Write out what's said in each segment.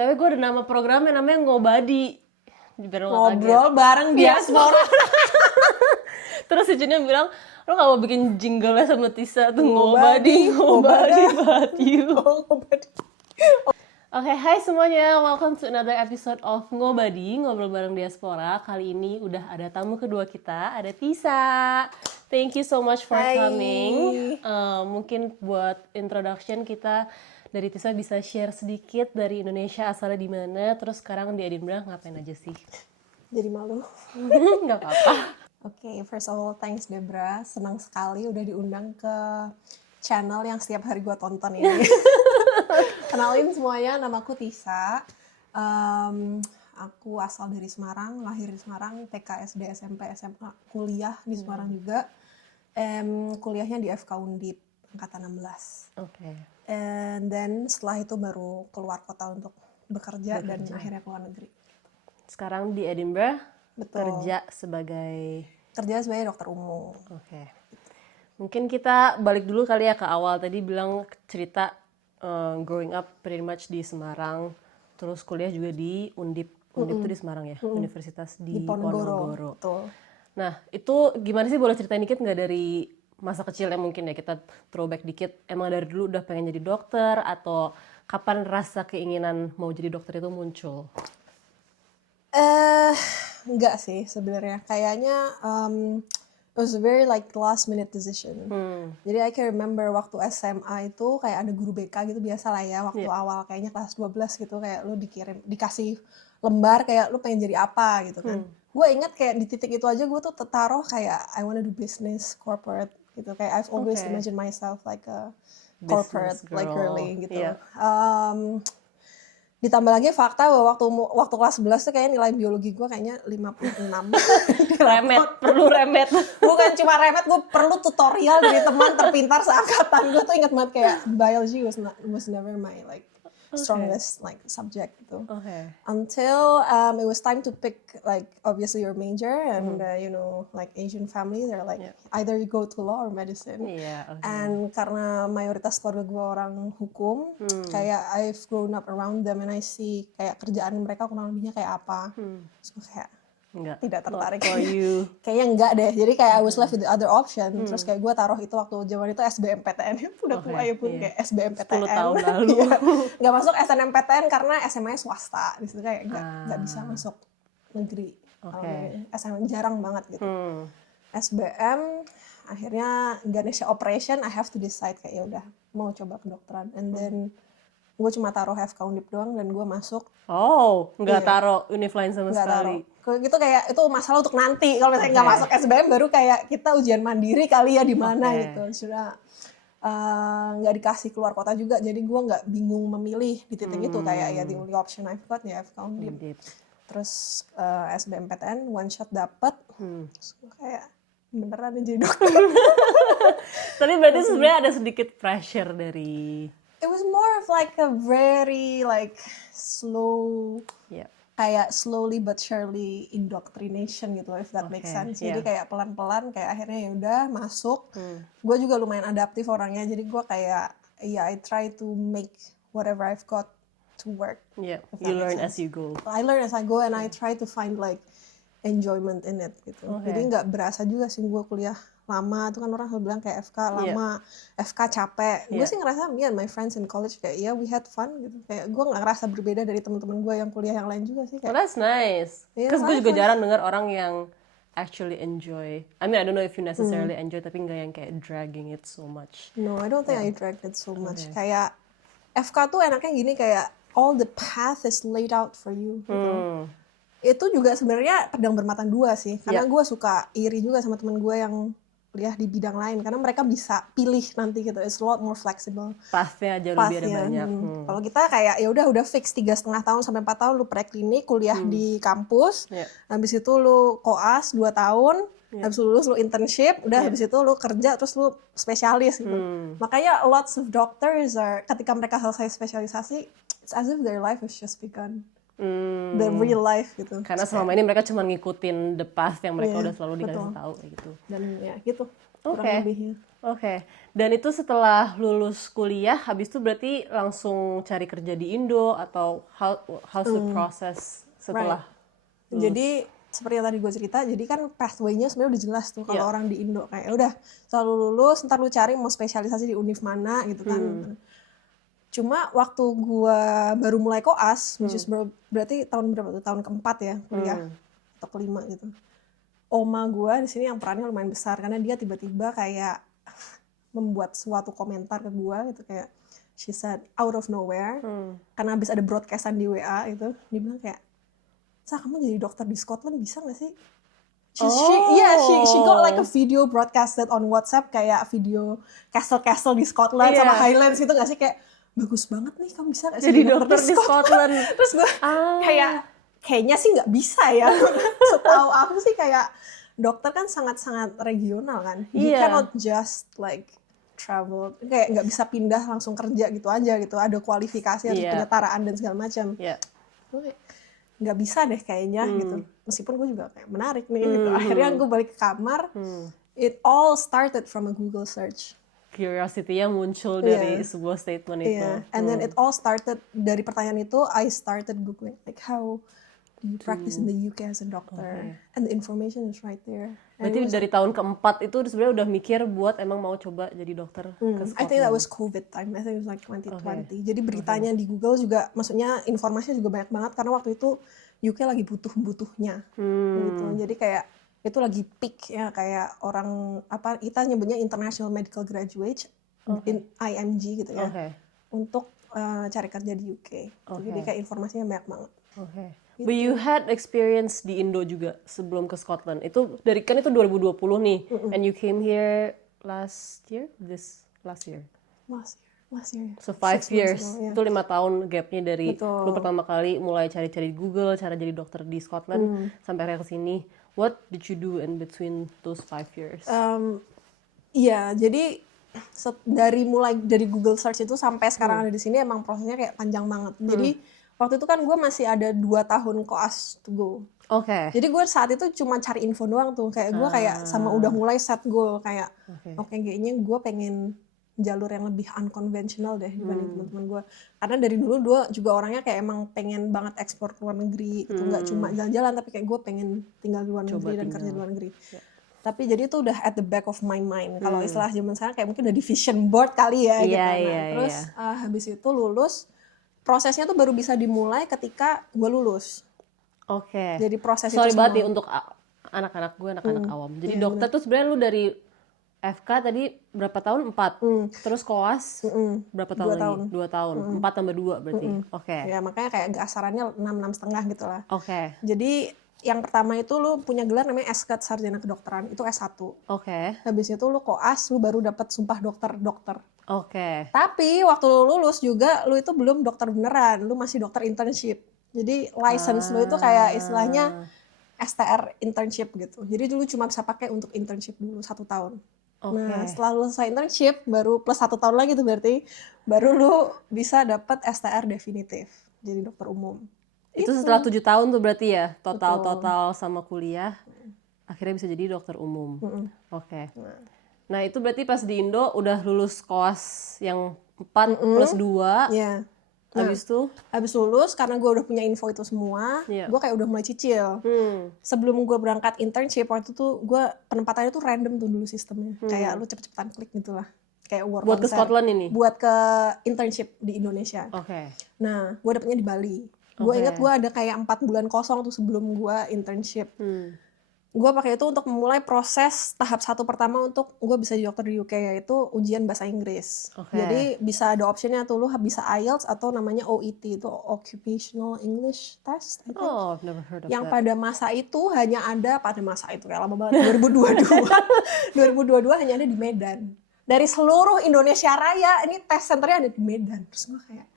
Tapi gue ada nama programnya namanya NGOBADI. Ngobrol Bareng Diaspora. Terus si Junnya bilang, lo gak mau bikin jingle sama Tisa tuh NGOBADI buat you. Oke, hai semuanya, welcome to another episode of NGOBADI, Ngobrol Bareng Diaspora. Kali ini udah ada tamu kedua kita, ada Tisa. Thank you so much for coming. Mungkin buat introduction kita dari Tisa bisa share sedikit dari Indonesia, asalnya di mana, terus sekarang di Edinburgh ngapain aja sih? Jadi malu. Nggak apa-apa. Oke, first of all, thanks Debra. Senang sekali udah diundang ke channel yang setiap hari gue tonton ini. Kenalin semuanya, namaku Tisa. Aku asal dari Semarang, lahir di Semarang, TK, SD, SMP, SMA, kuliah di Semarang juga. Kuliahnya di FK UNDIP, angkatan 16. Oke. And then setelah itu baru keluar kota untuk bekerja. Dan akhirnya keluar negeri. Sekarang di Edinburgh, Betul. kerja sebagai dokter umum. Oke. Mungkin kita balik dulu kali ya ke awal. Tadi bilang cerita growing up pretty much di Semarang, terus kuliah juga di UNDIP. UNDIP itu di Semarang ya, Universitas di Ponorogo. Betul. Nah, itu gimana sih, boleh ceritain dikit nggak dari masa kecilnya mungkin ya, kita throwback dikit. Emang dari dulu udah pengen jadi dokter atau kapan rasa keinginan mau jadi dokter itu muncul? Enggak sih sebenarnya. Kayaknya it was a very like last minute decision. Jadi I can remember waktu SMA itu kayak ada guru BK gitu, biasa lah ya waktu awal kayaknya kelas 12 gitu, kayak lu dikasih lembar kayak lu pengen jadi apa gitu kan. Gue ingat kayak di titik itu aja gue tuh taruh kayak I wanna do business, corporate gitu. Kayak I've always imagined myself like a corporate like girly gitu. Ditambah lagi fakta bahwa waktu kelas 11 tuh kayaknya nilai biologi gue kayaknya 56. Remet, perlu remet. Bukan cuma remet, gue perlu tutorial dari teman terpintar seangkatan. Gue tuh ingat banget kayak biology was never my like strongest like subject gitu. Until it was time to pick like obviously your major and you know like Asian family, they're like either you go to law or medicine. And karena mayoritas keluarga gue orang hukum, kayak I've grown up around them and I see kayak kerjaan mereka kurang lebihnya kayak apa. Terus gue kayak tidak tertarik. Kayaknya enggak deh. Jadi kayak I was left with the other option. Terus kayak gue taruh itu waktu zaman itu SBMPTN. Udah tua ya pun kayak SBMPTN. 10 tahun lalu. Nggak masuk SNMPTN karena SMA-nya swasta. Di situ kayak nggak bisa masuk negeri. SMA jarang banget gitu. SBM akhirnya Ganesha Operation, I have to decide kayak ya udah mau coba kedokteran. And then gue cuma taruh FK UNDIP doang dan gue masuk. Nggak taruh univ lain sama sekali. Gitu kayak itu masalah untuk nanti. Kalau misalnya nggak masuk SBM baru kayak kita ujian mandiri kali ya di mana gitu. Sudah nggak dikasih keluar kota juga, jadi gue nggak bingung memilih di titik itu. Kayak ya the only option I've got ya FK UNDIP. Terus SBMPTN one shot dapet. Terus gue kayak beneran jadi dokter. Tapi berarti sebenarnya ada sedikit pressure dari. It was more of like a very like slow, kayak slowly but surely indoctrination gitu, if that makes sense. Jadi kayak pelan-pelan kayak akhirnya ya udah masuk. Gue juga lumayan adaptif orangnya, jadi gue kayak I try to make whatever I've got to work. You learn as you go. I learn as I go and I try to find like enjoyment in it gitu. Jadi nggak berasa juga sih gue kuliah lama. Itu kan orang selalu bilang kayak FK lama, FK capek. Gue sih ngerasa me and my friends in college kayak we had fun gitu. Kayak gue nggak ngerasa berbeda dari teman-teman gue yang kuliah yang lain juga sih. Kayak, that's nice. Because gue juga jarang dengar orang yang actually enjoy. I mean I don't know if you necessarily enjoy, tapi nggak yang kayak dragging it so much. No, I don't think I dragged it so much. Kayak FK tuh enaknya gini, kayak all the path is laid out for you gitu. Itu juga sebenarnya pedang bermata 2 sih. Karena gue suka iri juga sama teman gue yang kuliah di bidang lain, karena mereka bisa pilih nanti gitu. It's a lot more flexible. Pathnya aja lebih ada banyak. Kalau kita kayak ya udah fix 3,5 tahun sampai 4 tahun lu preklinik kuliah di kampus. Habis itu lu koas 2 tahun, habis lulus lu internship, udah habis itu lu kerja terus lu spesialis gitu. Makanya lots of doctors are ketika mereka selesai spesialisasi, it's as if their life has just begun. The real life gitu. Karena selama ini mereka cuma ngikutin the path yang mereka udah selalu dikasih tahu kayak gitu. Dan ya gitu. kurang lebihnya. Oke. Dan itu setelah lulus kuliah, habis itu berarti langsung cari kerja di Indo atau how's the process setelah lulus? Jadi seperti yang tadi gue cerita, jadi kan pathway-nya sebenarnya udah jelas tuh kalau orang di Indo kayak udah selalu lulus, ntar lu cari mau spesialisasi di univ mana gitu kan. Cuma waktu gue baru mulai koas, which is berarti tahun berapa tuh? Tahun keempat ya kuliah atau kelima gitu. Oma gue di sini yang perannya lumayan besar karena dia tiba-tiba kayak membuat suatu komentar ke gue gitu kayak she said out of nowhere karena habis ada broadcastan di WA itu dia bilang kayak Sa kamu jadi dokter di Scotland bisa nggak sih? She got like a video broadcasted on WhatsApp kayak video castle di Scotland sama Highlands gitu nggak sih kayak bagus banget nih kamu bisa nggak sih jadi dokter di Scotland? Terus gue kayaknya sih nggak bisa ya. Setahu aku sih kayak dokter kan sangat-sangat regional kan. You cannot just like travel, kayak nggak bisa pindah langsung kerja gitu aja gitu. Ada kualifikasi, harus penyetaraan dan segala macam. Nggak bisa deh kayaknya gitu. Meskipun gue juga kayak menarik nih gitu. Akhirnya gue balik ke kamar. It all started from a Google search. Curiosity-nya muncul dari sebuah statement itu. And then it all started dari pertanyaan itu. I started googling like how do you practice in the UK as a doctor, and the information is right there. Berarti dari tahun keempat itu sebenarnya udah mikir buat emang mau coba jadi dokter ke Scotland. I think that was COVID time. I think it was like 2020. Jadi beritanya di Google juga, maksudnya informasinya juga banyak banget karena waktu itu UK lagi butuh-butuhnya. Gitu. Jadi kayak itu lagi peak ya, kayak orang apa kita nyebutnya International Medical Graduate in IMG gitu ya. Untuk cari kerja di UK. Jadi kayak informasinya banyak banget. But you had experience di Indo juga sebelum ke Scotland. Itu dari kan itu 2020 nih, and you came here last year. Last year. So 5 years. Itu 5 tahun gapnya dari lu pertama kali mulai cari-cari di Google cara jadi dokter di Scotland sampai akhirnya ke sini. What did you do in between those 5 years? Jadi mulai dari Google search itu sampai sekarang ada di sini emang prosesnya kayak panjang banget. Jadi waktu itu kan gue masih ada 2 tahun koas to go. Jadi gue saat itu cuma cari info doang tuh. Kayak gue kayak sama udah mulai set goal. Kayak kayaknya gue pengen jalur yang lebih unconventional deh dibanding teman-teman gue. Karena dari dulu gue juga orangnya kayak emang pengen banget ekspor ke luar negeri. Itu nggak cuma jalan-jalan tapi kayak gue pengen tinggal di luar negeri dan kerja di luar negeri. Tapi jadi itu udah at the back of my mind. Kalau istilah zaman sekarang kayak mungkin udah di vision board kali ya gitu. Terus habis itu lulus. Prosesnya tuh baru bisa dimulai ketika gue lulus. Jadi proses Sorry itu banget untuk anak-anak gue, anak-anak awam. Jadi dokter tuh sebenarnya lu dari FK tadi berapa tahun? 4. Terus koas berapa tahun lagi? 2 tahun. 4 tambah 2 berarti. Ya makanya kayak asarannya 6,5 gitu lah. Jadi yang pertama itu lu punya gelar namanya SKED Sarjana Kedokteran, itu S1. Habis itu lu koas, lu baru dapat sumpah dokter. Tapi waktu lu lulus juga lu itu belum dokter beneran, lu masih dokter internship. Jadi license lu itu kayak istilahnya STR internship gitu. Jadi dulu cuma bisa pakai untuk internship dulu 1 tahun. Nah setelah lu selesai internship baru plus 1 tahun lagi tuh berarti baru lu bisa dapat STR definitif jadi dokter umum. Itu setelah 7 tahun tuh berarti ya total sama kuliah akhirnya bisa jadi dokter umum. Nah itu berarti pas di Indo udah lulus koas yang 4 plus 2. Habis lulus karena gue udah punya info itu semua, gue kayak udah mulai cicil. Sebelum gue berangkat internship waktu itu gue penempatannya tuh random tuh dulu sistemnya. Kayak lu cepet-cepetan klik gitulah. Kayak work buat ke Scotland ini? Buat ke internship di Indonesia. Nah gue dapetnya di Bali. Gue ingat gue ada kayak 4 bulan kosong tuh sebelum gue internship. Gue pakai itu untuk memulai proses tahap 1 pertama untuk gue bisa jadi dokter di UK, yaitu ujian bahasa Inggris. Jadi bisa ada optionnya tuh, lu bisa IELTS atau namanya OET, itu Occupational English Test. I've never heard of yang that. pada masa itu hanya ada, pada masa itu kayak lama banget, 2022 hanya ada di Medan. Dari seluruh Indonesia Raya, ini tes centernya ada di Medan. Terus gue kayak,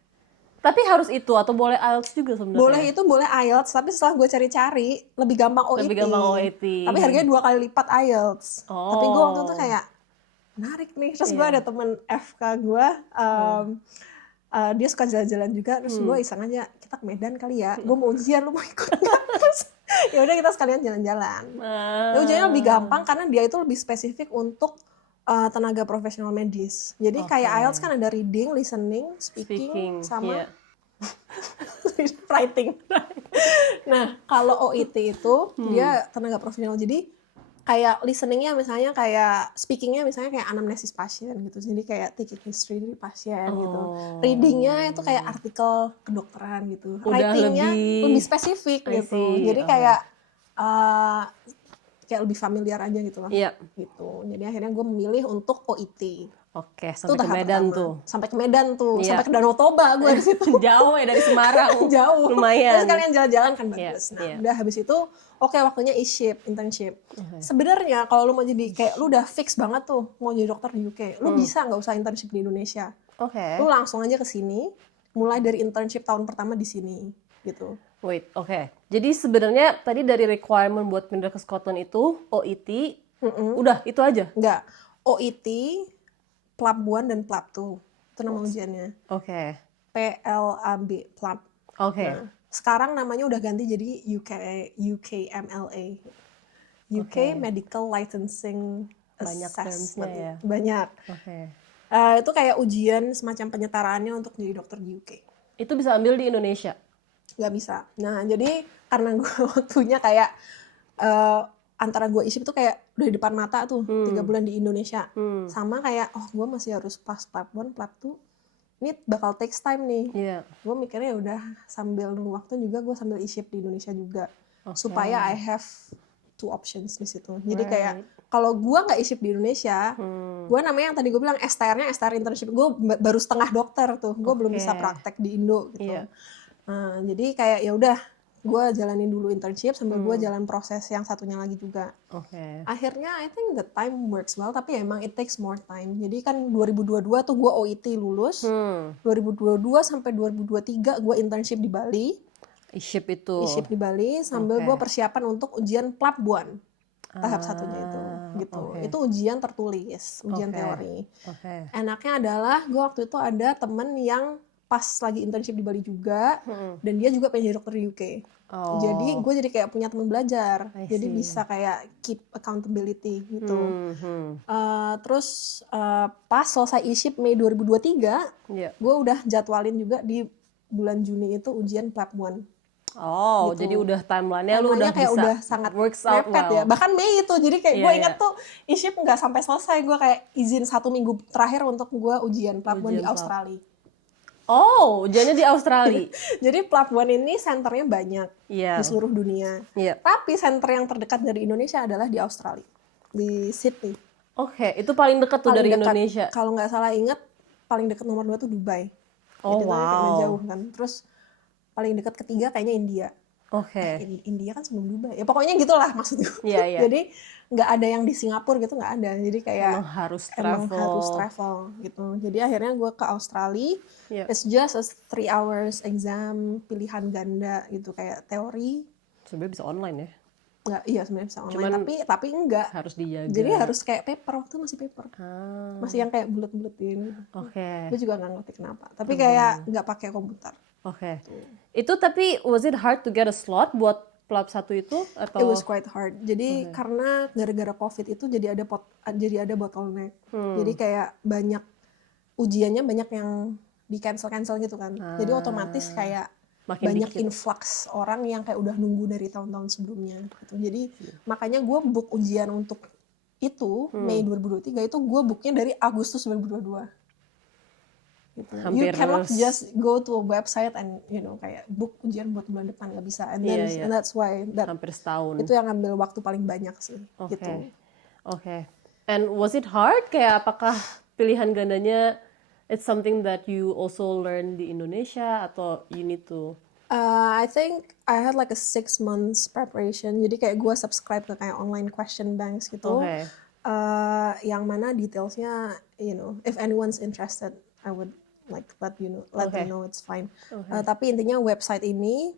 tapi harus itu atau boleh IELTS juga sebenarnya? Boleh itu, boleh IELTS, tapi setelah gue cari-cari lebih gampang OET. Tapi harganya 2 kali lipat IELTS. Tapi gue waktu itu kayak menarik nih. Terus gue ada temen FK gue, dia suka jalan-jalan juga. Terus gue iseng aja, kita ke Medan kali ya. Gue mau ujian, lu mau ikut nggak? Terus ya udah kita sekalian jalan-jalan. Ujiannya lebih gampang karena dia itu lebih spesifik untuk tenaga profesional medis. Jadi kayak IELTS kan ada reading, listening, speaking sama writing. Nah, kalau OIT itu dia tenaga profesional. Jadi kayak listeningnya misalnya kayak speakingnya misalnya kayak anamnesis pasien gitu. Jadi kayak take history dari pasien gitu. Readingnya itu kayak artikel kedokteran gitu. Writingnya lebih spesifik gitu. Jadi kayak kayak lebih familiar aja gitu lah. Gitu. Jadi akhirnya gue memilih untuk OIT. Oke, sampai ke Medan tuh. Sampai ke Medan tuh, sampai ke Danau Toba gue di situ. Jauh ya dari Semarang. Jauh. Lumayan. Terus kalian jalan-jalan kan bagus. Nah, udah habis itu waktunya internship. Sebenarnya kalau lu mau jadi kayak lu udah fix banget tuh mau jadi dokter di UK, lu bisa nggak usah internship di Indonesia. Lu langsung aja ke sini, mulai dari internship tahun pertama di sini gitu. Wait, jadi sebenarnya tadi dari requirement buat pindah ke Scotland itu OIT, udah itu aja? Enggak, OIT, PLAB 1 dan PLAB 2, itu nama ujiannya. PLAB, PLAB. Nah, sekarang namanya udah ganti jadi UKMLA, UK Medical Licensing Assessment. Ya? Banyak. Itu kayak ujian semacam penyetaraannya untuk jadi dokter di UK. Itu bisa ambil di Indonesia? Nggak bisa. Nah, jadi karena gue waktunya kayak antara gue isip tuh kayak udah di depan mata tuh 3 bulan di Indonesia. Sama kayak gue masih harus pas PLAB 1, PLAB 2. Ini bakal takes time nih. Gue mikirnya udah sambil nunggu waktu juga gue sambil isip di Indonesia juga. Supaya I have 2 options di situ. Jadi kayak kalau gue nggak isip di Indonesia, gue namanya yang tadi gue bilang STR-nya STR internship. Gue baru setengah dokter tuh. Gue belum bisa praktek di Indo gitu. Nah, jadi kayak ya udah gue jalanin dulu internship sambil gue jalan proses yang satunya lagi juga. Akhirnya I think the time works well, tapi emang it takes more time. Jadi kan 2022 tuh gue OIT lulus, 2022 sampai 2023 gue internship di Bali. Isip di Bali sambil gue persiapan untuk ujian PLAB 1 tahap satunya itu gitu. Itu ujian tertulis, ujian teori. Enaknya adalah gue waktu itu ada temen yang pas lagi internship di Bali juga, dan dia juga pengen jadi dokter di UK. Jadi gue jadi kayak punya teman belajar, jadi bisa kayak keep accountability gitu. Terus pas selesai isip Mei 2023, gue udah jadwalin juga di bulan Juni itu ujian PLAB 1. Gitu. Jadi udah timeline-nya lu udah kayak bisa udah sangat works out mepet well. Ya. Bahkan Mei itu, jadi kayak gue ingat tuh isip nggak sampai selesai, gue kayak izin 1 minggu terakhir untuk gue ujian PLAB 1 di Australia. Ujiannya di Australia. Jadi PLAB 1 ini senternya banyak di seluruh dunia. Tapi senter yang terdekat dari Indonesia adalah di Australia, di Sydney. Itu paling dekat tuh dari Indonesia. Kalau nggak salah ingat, paling dekat nomor 2 tuh Dubai. Jadi karena jauh kan. Terus paling dekat ketiga kayaknya India. India kan sebelum Dubai. Ya pokoknya gitulah maksudku. Jadi nggak ada yang di Singapura gitu, nggak ada. Jadi kayak emang harus travel gitu. Jadi akhirnya gue ke Australia. It's just a 3 hours exam pilihan ganda gitu, kayak teori. Sebenarnya bisa online ya? Nggak, iya sebenarnya bisa online. Tapi enggak. Harus dijaga. Jadi harus kayak paper, waktu masih paper. Masih yang kayak bulet-buletin. Gue juga nggak ngerti kenapa. Tapi kayak nggak pakai komputer. Itu tapi was it hard to get a slot buat PLAB 1 itu atau? It was quite hard. Jadi karena gara-gara COVID itu jadi ada bottleneck. Jadi kayak banyak ujiannya banyak yang di cancel gitu kan. Jadi otomatis kayak banyak influx orang yang kayak udah nunggu dari tahun-tahun sebelumnya gitu. Jadi makanya gue book ujian untuk itu Mei 2023 itu gue booknya dari Agustus 2022. Gitu. You cannot just go to a website and kayak book ujian buat bulan depan, nggak bisa. And that's why hampir setahun. Itu yang ngambil waktu paling banyak sih. Gitu. And was it hard? Kayak apakah pilihan gandanya it's something that you also learn di Indonesia atau you need to? I think I had like a 6 months preparation. Jadi kayak gue subscribe ke kayak online question banks gitu. Yang mana detailsnya, if anyone's interested, I would like let them know it's fine. Tapi intinya website ini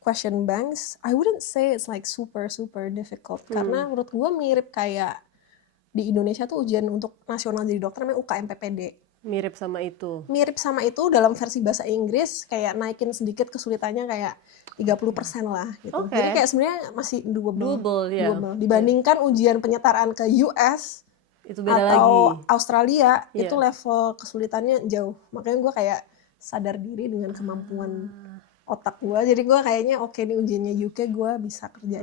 question banks, I wouldn't say it's like super difficult karena menurut gue mirip kayak di Indonesia tuh ujian untuk nasional jadi dokter namanya UKMPPD. Mirip sama itu dalam versi bahasa Inggris kayak naikin sedikit kesulitannya kayak 30% lah gitu. Jadi kayak sebenarnya masih doable. Dibandingkan ujian penyetaraan ke US itu beda atau lagi. Australia, Iya. itu level kesulitannya jauh. Makanya gue kayak sadar diri dengan kemampuan otak gue. Jadi gue kayaknya oke nih ujiannya UK gue bisa kerjain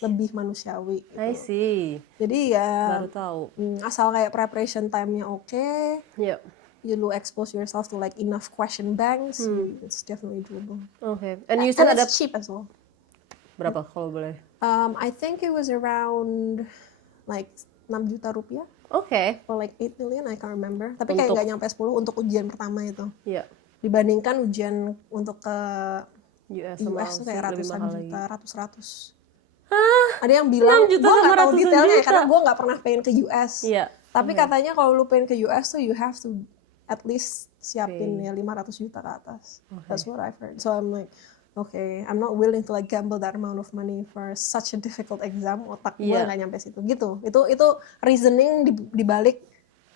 lebih manusiawi. Gitu. I see. Jadi ya Baru tahu. Asal kayak preparation time-nya oke. Yep. You expose yourself to like enough question banks, it's definitely doable. Okay. And you said And ada it's cheap as well. berapa kalau boleh? I think it was around like 6 juta rupiah. Okay. Or like 8 million, I can't remember. Tapi kayak nggak nyampe 10 untuk ujian pertama itu. Iya. Dibandingkan ujian untuk ke US tuh kayak ratusan juta, ratus. Ada yang 6 bilang, juta gue nggak sama tahu detailnya juta. karena gue nggak pernah pengen ke US. Iya. Tapi katanya kalau lu pengen ke US tuh you have to at least siapin ya 500 juta ke atas. That's what I've heard. So I'm like, okay, I'm not willing to like gamble that amount of money for such a difficult exam. Otak gue nggak nyampe situ. Gitu. Itu reasoning dibalik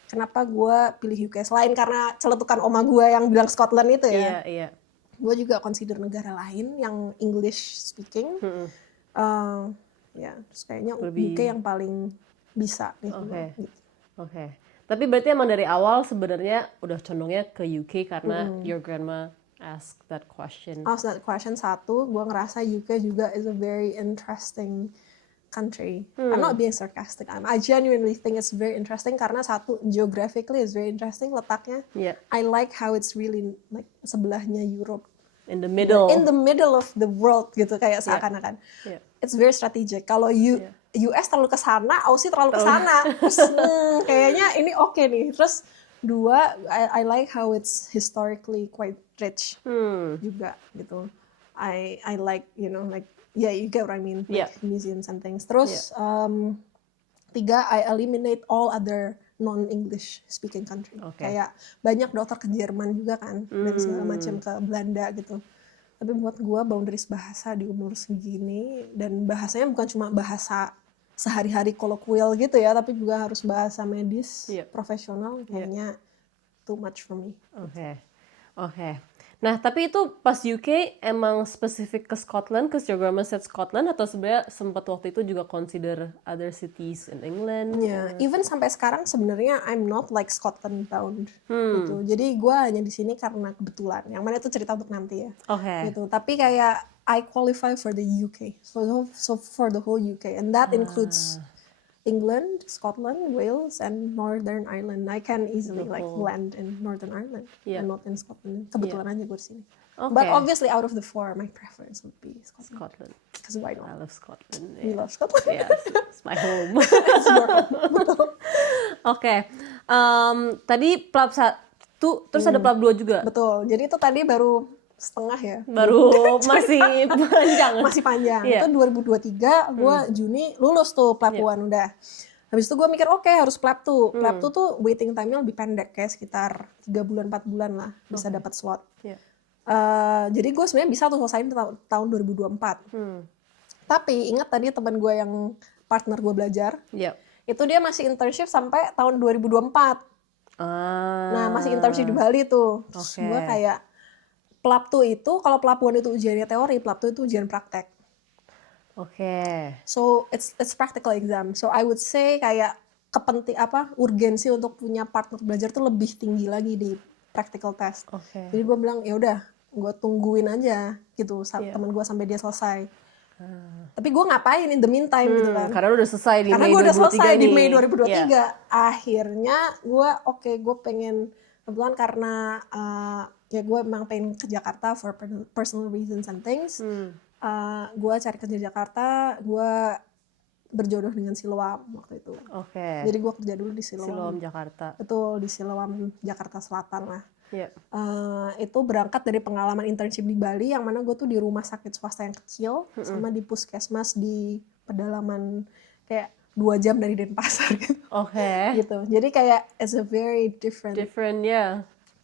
kenapa gue pilih UK. Selain karena celetukan oma gue yang bilang Scotland itu ya. Iya. Gue juga consider negara lain yang English speaking. Ya, terus kayaknya UK yang paling bisa nih. Oke. Tapi berarti emang dari awal sebenarnya udah condongnya ke UK karena your grandma asked that question. Satu, gue ngerasa UK juga is a very interesting country. I'm not being sarcastic. I genuinely think it's very interesting karena satu, geographically it's very interesting letaknya. Yeah. I like how it's really like sebelahnya Europe. In the middle. In the middle of the world gitu kayak seakan-akan. Yeah. It's very strategic. Kalau US terlalu ke sana, Aussie terlalu ke sana. Terus kayaknya ini oke nih. Terus dua, I like how it's historically quite rich juga gitu. I like, you know, like you get what I mean, like museums and things. Terus tiga, I eliminate all other non-English speaking country. Kayak banyak dokter ke Jerman juga kan, dan segala macam ke Belanda gitu. Tapi buat gue boundaries bahasa di umur segini, dan bahasanya bukan cuma bahasa sehari-hari kolokwial gitu ya, tapi juga harus bahasa medis, profesional, kayaknya too much for me. Oke. Nah, tapi itu pas UK emang spesifik ke Scotland, ke your grandma said Scotland, atau sebenarnya sempat waktu itu juga consider other cities in England? Yeah, even sampai sekarang sebenarnya I'm not like Scotland bound gitu. Jadi gue hanya di sini karena kebetulan. Yang mana itu cerita untuk nanti ya. Gitu. Tapi kayak I qualify for the UK, so for the whole UK, and that includes England, Scotland, Wales, and Northern Ireland. I can easily like land in Northern Ireland and not in Scotland. Kebetulan aja gue di sini. But obviously out of the four, my preference would be Scotland. Because why not? I love Scotland. You love Scotland? Yes, it's my home. It's your home. Oke. Tadi PLAB 1, terus ada PLAB 2 juga? Betul. Jadi itu tadi baru setengah ya. Baru masih panjang. Masih panjang. Itu 2023, gue Juni lulus tuh PLAB 1 udah. Habis itu gue mikir oke, harus PLAB 2. PLAB 2 tuh waiting time-nya lebih pendek, kayak sekitar 3 bulan 4 bulan lah bisa dapat slot. Jadi gue sebenarnya bisa tuh selesain tahun 2024. Tapi ingat tadi teman gue yang partner gue belajar, itu dia masih internship sampai tahun 2024. Nah masih internship di Bali tuh. Terus gue kayak PLAB 2 itu, kalau PLAB 1 itu ujiannya teori, PLAB 2 itu ujian praktek. So it's practical exam. So I would say kayak urgensi untuk punya partner belajar tuh lebih tinggi lagi di practical test. Jadi gue bilang ya udah, gue tungguin aja gitu teman gue sampai dia selesai. Tapi gue ngapain in the meantime gitu kan? Karena udah selesai di Mei 2023 Karena gue udah selesai di Mei 2023. Akhirnya gue pengen, kebetulan karena ya gue emang pengen ke Jakarta for personal reasons and things. Gue cari kerja di Jakarta, gue berjodoh dengan Siloam waktu itu. Jadi gue kerja dulu di Siloam Jakarta. Betul, di Siloam Jakarta Selatan lah. Itu berangkat dari pengalaman internship di Bali, yang mana gue tuh di rumah sakit swasta yang kecil, sama di puskesmas di pedalaman kayak 2 jam dari Denpasar gitu. Gitu. Jadi kayak it's a very different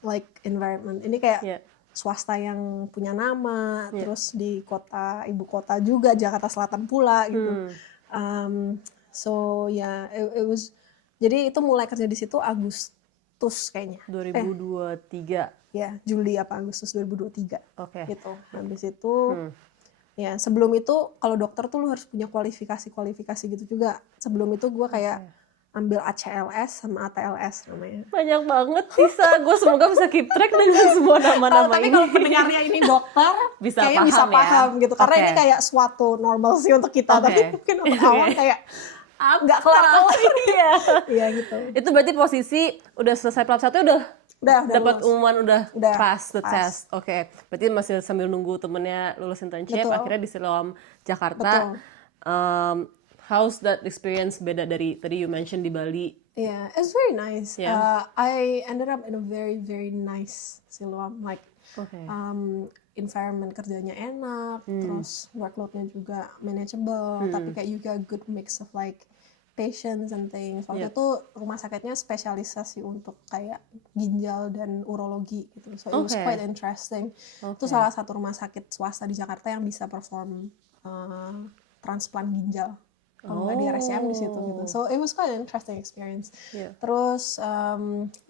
like environment. Ini kayak swasta yang punya nama, terus di ibu kota juga, Jakarta Selatan pula gitu. So it was, jadi itu mulai kerja di situ Agustus kayaknya. 2023. Ya, Juli apa Agustus 2023. Gitu. Habis itu ya sebelum itu kalau dokter tuh lu harus punya kualifikasi gitu juga. Sebelum itu gue kayak ambil ACLS sama ATLS namanya. Banyak banget Tisa, gue semoga bisa keep track dengan semua nama-nama Tapi ini. kalau pendengarnya ini dokter, kayaknya bisa paham gitu. Karena ini kayak suatu normal sih untuk kita, tapi mungkin untuk awam kayak nggak kelar-kelar. Iya gitu. Itu berarti posisi udah selesai pelap 1 udah dapat umuman udah pass the test. Oke. Berarti masih sambil nunggu temennya lulus internship, akhirnya di Siloam Jakarta. How's that experience beda dari tadi you mentioned di Bali? Yeah, it's very nice. I ended up in a very very nice Siloam, like environment kerjanya enak, terus workloadnya juga manageable, tapi kayak juga good mix of like patients and things. Waktu itu rumah sakitnya spesialisasi untuk kayak ginjal dan urologi gitu, so it was quite interesting. Itu salah satu rumah sakit swasta di Jakarta yang bisa perform transplant ginjal. Kalau nggak di RSCM di situ gitu, so it was quite an interesting experience. Terus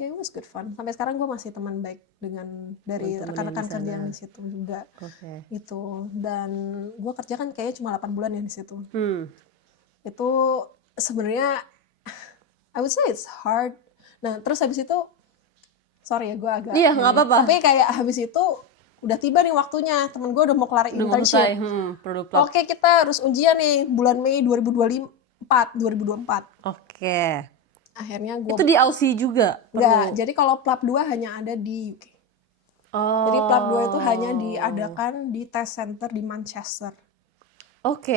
it was good fun. Sampai sekarang gue masih teman baik dengan dari rekan-rekan kerja yang di situ juga. Gitu. Dan gue kerja kan kayaknya cuma 8 bulan ya di situ. Itu sebenarnya I would say it's hard. Nah terus habis itu, sorry ya gue agak. Iya nggak apa-apa. Tapi kayak habis itu udah tiba nih waktunya, temen gue udah mau kelar internship. Oke, kita harus ujian nih bulan Mei 2024. Oke. Akhirnya gue itu di Aussie juga? Enggak, jadi kalau PLAB 2 hanya ada di UK. Jadi PLAB 2 itu hanya diadakan di test center di Manchester. UK,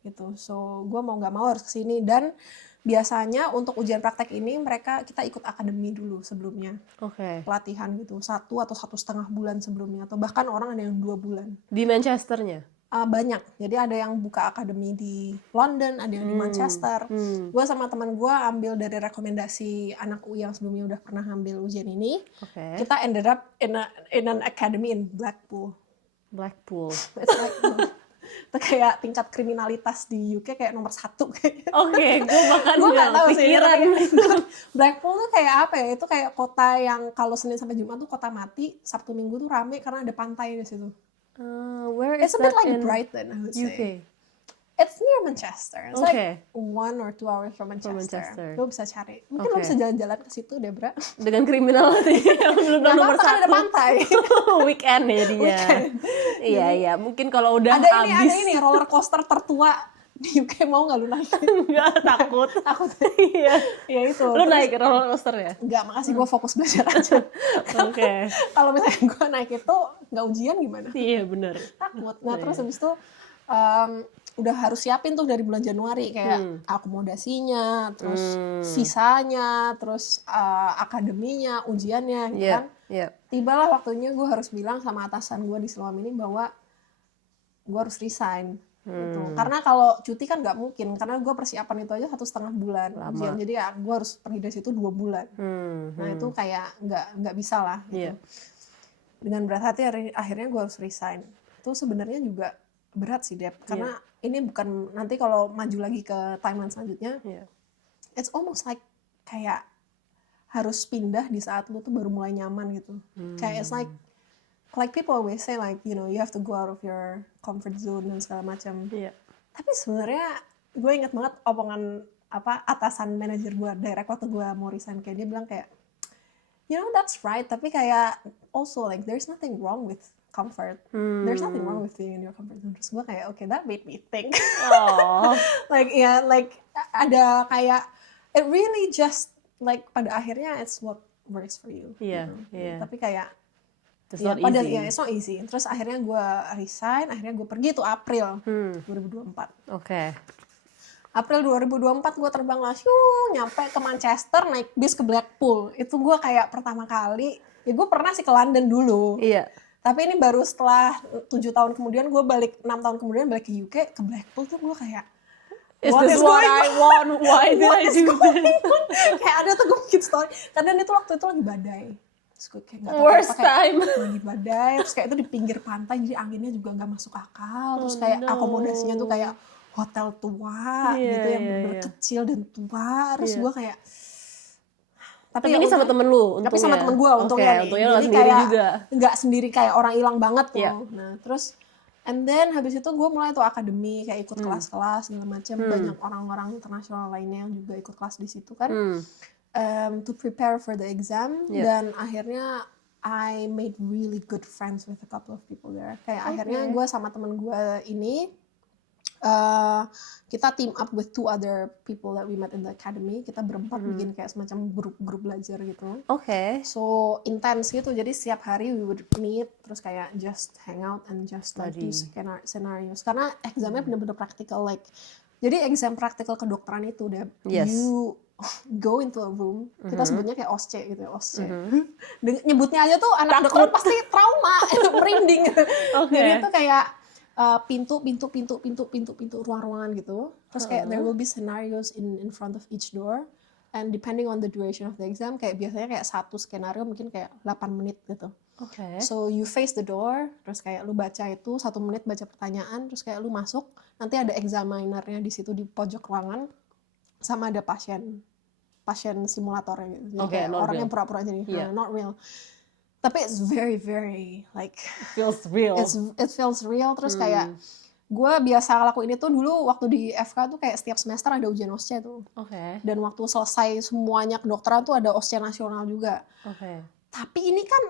gitu. So gue mau nggak mau harus kesini, dan biasanya untuk ujian praktek ini kita ikut akademi dulu sebelumnya, pelatihan gitu 1 atau 1,5 bulan sebelumnya, atau bahkan orang ada yang 2 bulan. Di Manchesternya? Banyak, jadi ada yang buka akademi di London, ada yang di Manchester. Gue sama teman gue ambil dari rekomendasi anak UI yang sebelumnya udah pernah ambil ujian ini. Kita ended up in an academy in Blackpool. It's like, itu kayak tingkat kriminalitas di UK kayak nomor 1 kayaknya. Gue bahkan nggak tahu pikiran. Blackpool tuh kayak apa ya? Itu kayak kota yang kalau Senin sampai Jumat tuh kota mati, Sabtu Minggu tuh rame karena ada pantai di situ. It's a bit like Brighton, I would UK. say. It's near Manchester. It's like 1 or 2 hours from Manchester. Lo bisa cari. Mungkin lo bisa jalan-jalan ke situ, Debra. Dengan kriminal yang belum nomor 1. Kan ada pantai. Weekend ya dia. Iya. Mungkin kalau udah ada habis. Ada ini roller coaster tertua di UK, mau nggak lu naik? Nggak, takut. Iya itu. Lu naik roller coaster ya? Nggak, makasih, gue fokus belajar aja. Kalau misalnya gue naik itu nggak ujian gimana? Iya benar. Takut. Nah terus habis itu udah harus siapin tuh dari bulan Januari kayak akomodasinya, terus visanya, terus akademinya, ujiannya gitu kan. Tibalah waktunya gue harus bilang sama atasan gue di Siloam ini bahwa gue harus resign. Gitu. Karena kalau cuti kan nggak mungkin, karena gue persiapan itu aja 1,5 bulan ujian, jadi ya gue harus pergi dari situ 2 bulan. Nah itu kayak nggak bisa lah gitu. Dengan berat hati akhirnya gue harus resign. Itu sebenarnya juga berat sih Deb, karena ini bukan nanti kalau maju lagi ke timeline selanjutnya, it's almost like kayak harus pindah di saat lu tuh baru mulai nyaman gitu. Kayak it's like people always say like, you know, you have to go out of your comfort zone dan segala macam. Tapi sebenarnya gue inget banget omongan atasan manajer gue direct waktu gue mau resign, kayak dia bilang kayak, you know, that's right, tapi kayak also like there's nothing wrong with comfort. There's nothing wrong with being in your comfort zone. Terus gue kayak, okay, that made me think. like ada kayak it really just like pada akhirnya it's what works for you. Tapi kayak it's not easy. Terus akhirnya gue resign, akhirnya gue pergi tuh April 2024. April 2024 gue terbang langsung nyampe ke Manchester, naik bis ke Blackpool. Itu gue kayak pertama kali, ya gue pernah sih ke London dulu. Tapi ini baru setelah 7 tahun kemudian gue 6 tahun kemudian balik ke UK, ke Blackpool tuh gue kayak, Is this what I want? Why did I do this? Kayak ada tuh gue bikin story. Karena itu waktu itu lagi badai. Terus gue kayak worst time. Lagi badai. Terus kayak itu di pinggir pantai, jadi anginnya juga gak masuk akal. Terus kayak akomodasinya tuh kayak hotel tua gitu yang bener-bener kecil dan tua. Terus gue kayak... Tapi ini sama temen lu untungnya? Tapi sama temen gue untungnya nih. Untungnya jadi sendiri kayak juga. Gak sendiri kayak orang hilang banget tuh. Nah terus And then habis itu gue mulai tuh akademi, kayak ikut kelas-kelas segala macam. Banyak orang-orang internasional lainnya yang juga ikut kelas di situ kan, to prepare for the exam. Dan akhirnya I made really good friends with a couple of people there. Kayak akhirnya gue sama temen gue ini, kita team up with 2 other people that we met in the academy. Kita berempat bikin kayak semacam grup belajar gitu. So intense gitu. Jadi setiap hari we would meet, terus kayak just hang out and just like do scenarios. Karena examnya bener-bener practical, like jadi exam praktikal kedokteran itu udah you go into a room. Kita sebutnya kayak OSCE gitu ya, OSCE. Nyebutnya aja tuh anak dokter pasti trauma, merinding. Jadi itu kayak pintu, ruang-ruangan gitu. Terus kayak there will be scenarios in front of each door, and depending on the duration of the exam, kayak biasanya kayak satu skenario mungkin kayak 8 menit gitu. So you face the door, terus kayak lu baca itu 1 menit baca pertanyaan, terus kayak lu masuk, nanti ada examinernya di situ di pojok ruangan, sama ada pasien simulatornya gitu. Jadi kayak orangnya pura-pura jadi not real. Tapi it's very like feels real. It feels real. Terus kayak gue biasa lakuin itu dulu waktu di FK tuh kayak setiap semester ada ujian OSCE tuh. Dan waktu selesai semuanya kedokteran tuh ada OSCE nasional juga. Tapi ini kan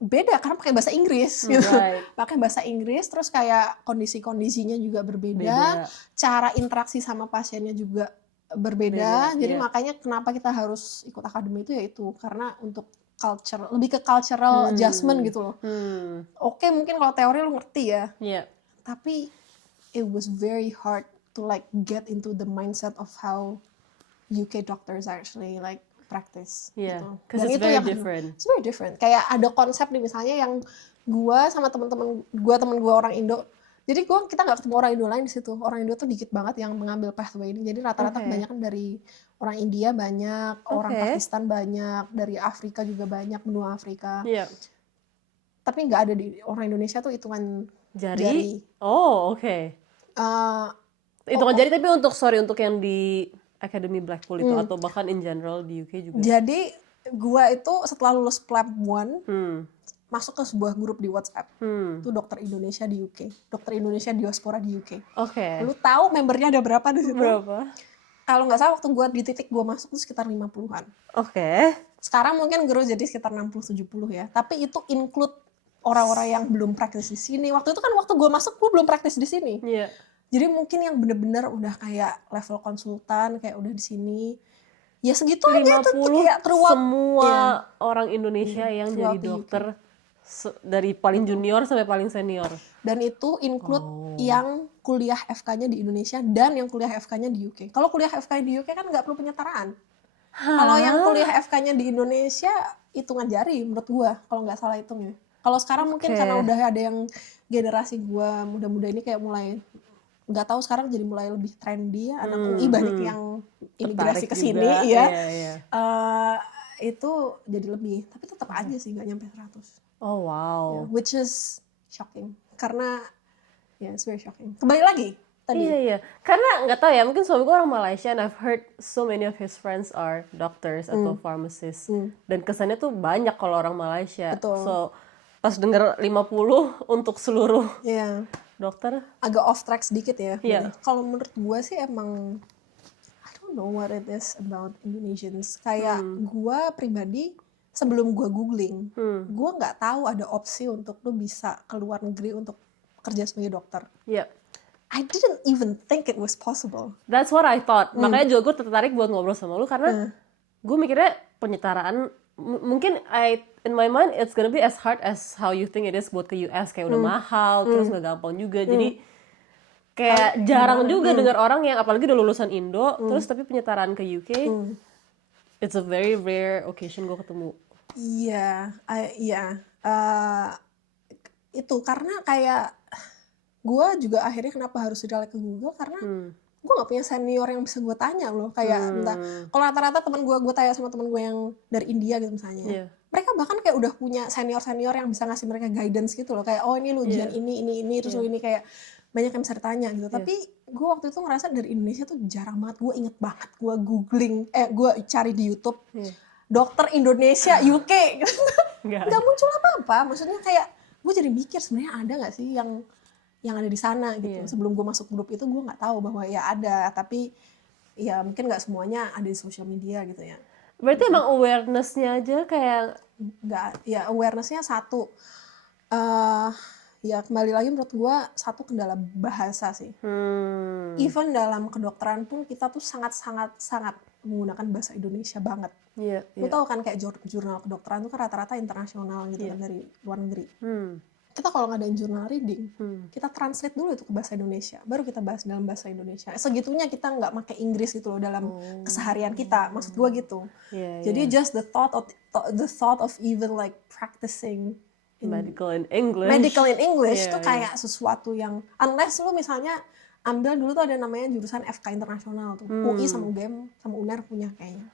beda karena pakai bahasa Inggris gitu. Pakai bahasa Inggris, terus kayak kondisi-kondisinya juga berbeda. Cara interaksi sama pasiennya juga berbeda. Jadi makanya kenapa kita harus ikut akademi itu, yaitu karena untuk lebih ke cultural adjustment gitu loh. Oke, mungkin kalau teori lu ngerti ya. Tapi it was very hard to like get into the mindset of how UK doctors actually like practice gitu. Dan itu very yang different. It's very different. Kayak ada konsep nih misalnya yang gua sama temen gua orang Indo. Jadi kita nggak ketemu orang Indo lain di situ. Orang Indo tuh dikit banget yang mengambil pathway ini. Jadi rata-rata kebanyakan dari orang India banyak, orang Pakistan banyak, dari Afrika juga banyak, benua Afrika. Tapi nggak ada di orang Indonesia tuh hitungan jari. Hitungan jari, tapi untuk yang di Academy Blackpool itu atau bahkan in general di UK juga. Jadi gua itu setelah lulus PLAB 1 masuk ke sebuah grup di WhatsApp. Itu Dokter Indonesia di UK. Dokter Indonesia Diaspora di UK. Lu tahu membernya ada berapa di situ? Berapa? Kalau nggak salah waktu gue di titik gue masuk itu sekitar 50-an. Sekarang mungkin grow jadi sekitar 60-70 ya. Tapi itu include orang-orang yang belum praktis di sini. Waktu itu kan waktu gue masuk gue belum praktis di sini. Jadi mungkin yang bener-bener udah kayak level konsultan, kayak udah di sini. Ya segitu aja tuh kayak semua orang Indonesia yang jadi dokter dari paling junior sampai paling senior. Dan itu include yang kuliah FK-nya di Indonesia dan yang kuliah FK-nya di UK. Kalau kuliah FK di UK kan nggak perlu penyetaraan. Kalau yang kuliah FK-nya di Indonesia hitungan jari menurut gua, kalau nggak salah hitungnya. Kalau sekarang mungkin karena udah ada yang generasi gua muda-muda ini kayak mulai, nggak tahu sekarang jadi mulai lebih trendy ya, anak UI banyak yang imigrasi ke sini ya. Itu jadi lebih, tapi tetap aja sih nggak nyampe 100. Which is shocking. Karena it's very shocking. Kembali lagi tadi. Karena nggak tahu ya, mungkin suami gue orang Malaysia, and I've heard so many of his friends are doctors atau pharmacists. Dan kesannya tuh banyak kalau orang Malaysia. So pas denger 50 untuk seluruh dokter, agak off track sedikit ya. Kalau menurut gue sih emang I don't know what it is about Indonesians. Kayak gue pribadi sebelum gue googling, gue nggak tahu ada opsi untuk lu bisa keluar negeri untuk kerja sebagai dokter. I didn't even think it was possible. That's what I thought. Makanya juga gue tertarik buat ngobrol sama lu karena gue mikirnya penyetaraan mungkin in my mind it's gonna be as hard as how you think it is buat ke US, kayak udah mahal, terus nggak gampang juga. Jadi kayak jarang juga dengar orang yang apalagi udah lulusan Indo terus tapi penyetaraan ke UK. It's a very rare occasion gue ketemu. Itu karena kayak gue juga akhirnya kenapa harus direlek ke Google karena gue nggak punya senior yang bisa gue tanya loh, kayak entah kalau rata-rata teman gue tanya sama teman gue yang dari India gitu misalnya, mereka bahkan kayak udah punya senior yang bisa ngasih mereka guidance gitu loh, kayak ini lu ujian ini terus lu ini, kayak banyak yang bisa ditanya gitu. Tapi gue waktu itu ngerasa dari Indonesia tuh jarang banget. Gue inget banget gue googling, gue cari di YouTube Dokter Indonesia UK, nggak muncul apa-apa. Maksudnya kayak gue jadi mikir sebenarnya ada nggak sih yang yang ada di sana gitu. Sebelum gue masuk grup itu gue nggak tahu bahwa ya ada, tapi ya mungkin nggak semuanya ada di sosial media gitu ya. Berarti emang awareness-nya aja kayak nggak, ya awareness-nya satu. Ya kembali lagi menurut gue satu kendala bahasa sih. Even dalam kedokteran pun kita tuh sangat menggunakan bahasa Indonesia banget. Lu tahu kan kayak jurnal kedokteran tuh kan rata-rata internasional gitu kan dari luar negeri. Kita kalau ngadain jurnal reading, kita translate dulu itu ke bahasa Indonesia, baru kita bahas dalam bahasa Indonesia. Segitunya kita nggak pakai Inggris gitu loh dalam keseharian kita, maksud gue gitu. Jadi just the thought of even like practicing medical in English tuh kayak sesuatu yang, unless lu misalnya ambil dulu tuh ada namanya jurusan FK internasional tuh, UI sama UGM sama UNER punya kayaknya.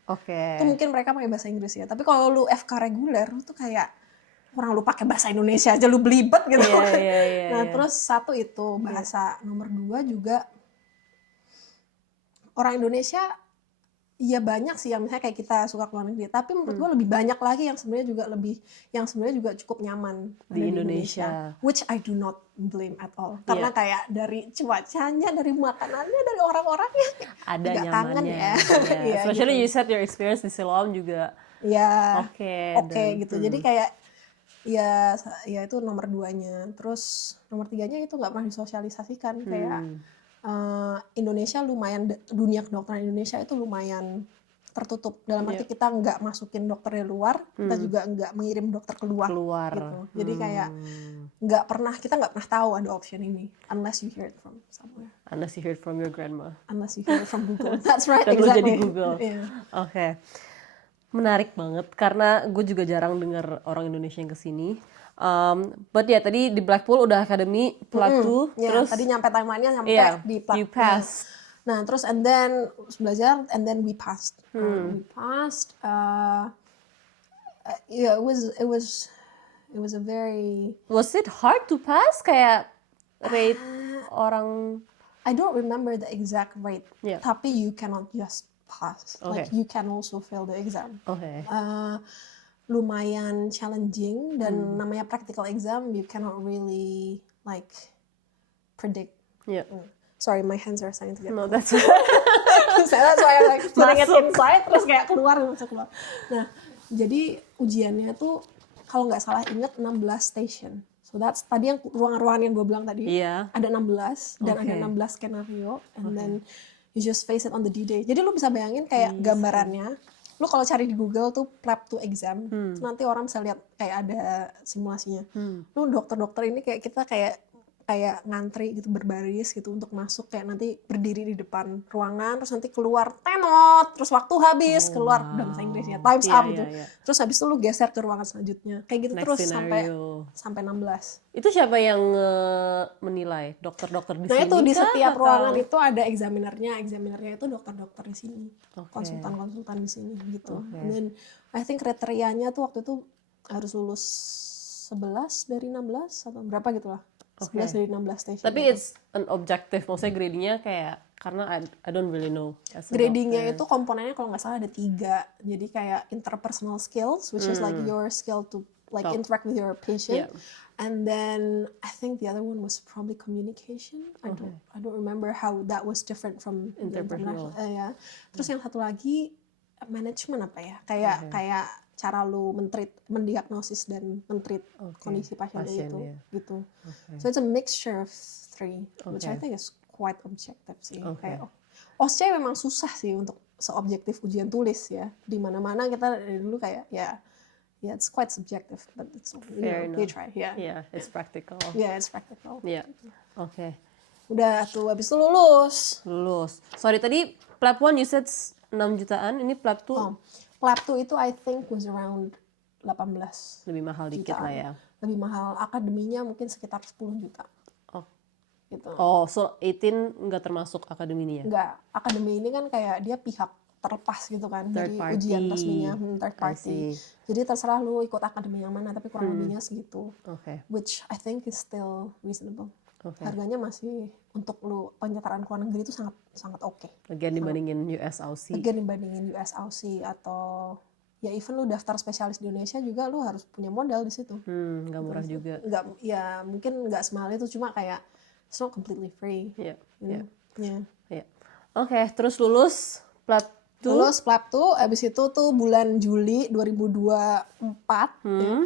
Itu mungkin mereka pakai bahasa Inggris ya. Tapi kalau lu FK reguler lu tuh kayak orang lu pakai bahasa Indonesia aja lu belibet gitu. Nah terus satu itu bahasa, nomor dua juga orang Indonesia ya banyak sih yang misalnya kayak kita suka keluar negeri, tapi menurut gue lebih banyak lagi yang sebenarnya juga cukup nyaman di Indonesia, which I do not blame at all, karena kayak dari cuacanya, dari makanannya, dari orang-orangnya ada nyamannya kangen ya. Especially gitu. you said your experience di Siloam juga oke gitu. Jadi kayak ya itu nomor 2-nya. Terus nomor 3-nya itu nggak pernah disosialisasikan. Kayak Indonesia lumayan, dunia kedokteran Indonesia itu lumayan tertutup. Dalam arti kita nggak masukin dokter dari luar, kita juga nggak mengirim dokter keluar. Gitu. Jadi kayak kita nggak pernah tahu ada option ini, unless you hear it from somewhere. Unless you hear it from your grandma. Unless you hear it from Google. That's right, Dan exactly. jadi Google. Oke. Menarik banget, karena gue juga jarang dengar orang Indonesia yang kesini. But ya tadi di Blackpool udah academy, Plato, terus tadi nyampe timeline-nya sampai di Plato. You pass. Nah terus and then belajar, and then we passed. We passed. It was a very. Was it hard to pass? Kayak rate orang. I don't remember the exact rate. Tapi you cannot just pass. Like you can also fail the exam. Lumayan challenging, dan namanya practical exam, you cannot really like predict. Sorry, my hands are starting to get. No, that's that's why I'm like putting it inside, terus kayak keluar. Nah, jadi ujiannya tuh kalau nggak salah inget 16 station. So that's tadi yang ruangan-ruangan yang gue bilang tadi. Ada 16 dan ada 16 skenario, and then you just face it on the D-Day. Jadi lu bisa bayangin kayak gambarannya. Lu kalau cari di Google tuh prep to exam, nanti orang bisa lihat kayak ada simulasinya. Lu dokter-dokter ini kayak kita kayak ngantri gitu, berbaris gitu untuk masuk, kayak nanti berdiri di depan ruangan, terus nanti keluar tenot, terus waktu habis, keluar udah bahasa Inggrisnya, time's up gitu. Terus habis itu lu geser ke ruangan selanjutnya. Kayak gitu. Next terus sampai 16. Itu siapa yang menilai? Dokter-dokter di sini? Nah itu di setiap ruangan itu ada examinernya itu dokter-dokter di sini, konsultan-konsultan di sini gitu. And then I think kriterianya tuh waktu itu harus lulus 11 dari 16 atau berapa gitu lah. 11 dari 16 station. Tapi gitu. It's an objective, maksudnya gradingnya kayak, karena I don't really know. Gradingnya itu komponennya kalau nggak salah ada 3. Jadi kayak interpersonal skills, which is like your skill to like interact with your patient. And then I think the other one was probably communication. I don't remember how that was different from interpersonal. Terus yang satu lagi manajemen apa ya? Kayak cara lu mendiagnosis dan mentreat kondisi pasiennya itu gitu. So it's a mixture of 3, which I think is quite objective sih. Kayak OSCE memang susah sih untuk seobjektif ujian tulis ya. Di mana-mana kita dari dulu kayak it's quite subjective, but it's they try. It's practical. It's practical. Udah tuh habis itu lulus. Sorry tadi Plap 1 you said 6 jutaan, ini Plap 2 Plap 2 itu I think was around 18. Lebih mahal dikit lah ya. Lebih mahal, akademinya mungkin sekitar 10 juta. Gitu. So 18 nggak termasuk akademi ini ya? Nggak, akademi ini kan kayak dia pihak terlepas gitu kan dari ujian resminya, third party. Jadi terserah lu ikut akademi yang mana, tapi kurang lebihnya segitu. Which I think is still reasonable. Harganya masih untuk lu penyetaraan ke luar negeri itu sangat oke. Again dibandingin US Aussie. Atau ya even lu daftar spesialis di Indonesia juga lu harus punya modal di situ. Nggak murah juga. Nggak, ya mungkin nggak semahal itu, cuma kayak it's not completely free. Yeah. Oke, terus lulus plat 2. Lulus plat 2, abis itu tuh bulan Juli 2024 ya.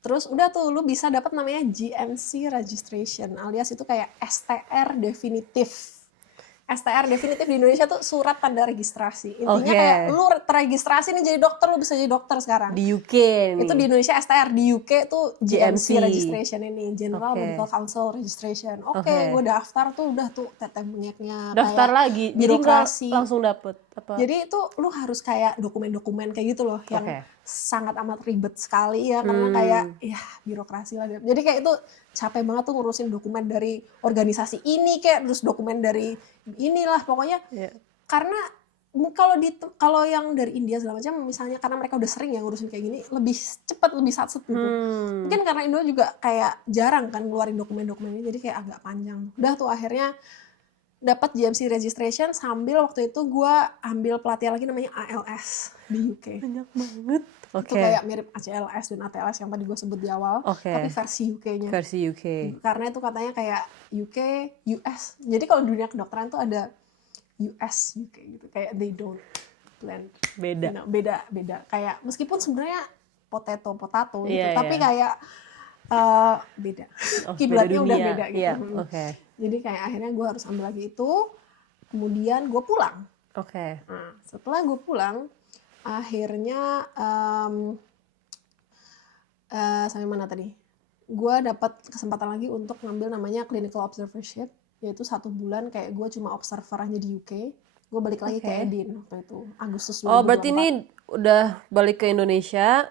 Terus udah tuh lu bisa dapat namanya GMC registration, alias itu kayak STR definitif. STR definitif di Indonesia tuh surat tanda registrasi. Intinya kayak lu terregistrasi nih jadi dokter, lu bisa jadi dokter sekarang. Di UK nih. Itu di Indonesia STR, di UK tuh GMC registration ini, General Medical Council registration. Gue daftar tuh udah tuh teteh bengeknya. Daftar lagi, birokrasi. Jadi langsung dapet apa? Jadi itu lu harus kayak dokumen-dokumen kayak gitu loh, yang sangat amat ribet sekali ya, karena kayak ya birokrasi lah. Jadi kayak itu capek banget tuh ngurusin dokumen dari organisasi ini kayak, terus dokumen dari inilah pokoknya. Karena kalau yang dari India segala macam misalnya, karena mereka udah sering ya ngurusin kayak gini, lebih cepat, lebih satset gitu. Mungkin karena Indo juga kayak jarang kan ngeluarin dokumen-dokumen ini, jadi kayak agak panjang. Udah tuh akhirnya dapat GMC registration, sambil waktu itu gue ambil pelatihan lagi namanya ALS di UK. Banyak banget. Itu kayak mirip ACLS dan ATLS yang tadi gue sebut di awal, tapi versi UK-nya. Versi UK. Karena itu katanya kayak UK, US. Jadi kalau dunia kedokteran tuh ada US, UK gitu. Kayak they don't blend. Beda. You know, beda. Kayak meskipun sebenarnya potato gitu, tapi kayak beda. Kiblatnya udah beda gitu. Jadi kayak akhirnya gue harus ambil lagi itu. Kemudian gue pulang. Nah, setelah gue pulang, akhirnya sampai mana tadi? Gue dapat kesempatan lagi untuk ngambil namanya clinical observership, yaitu 1 bulan kayak gue cuma observer aja di UK. Gue balik lagi ke Edin waktu itu Agustus 2024. Oh, berarti ini udah balik ke Indonesia.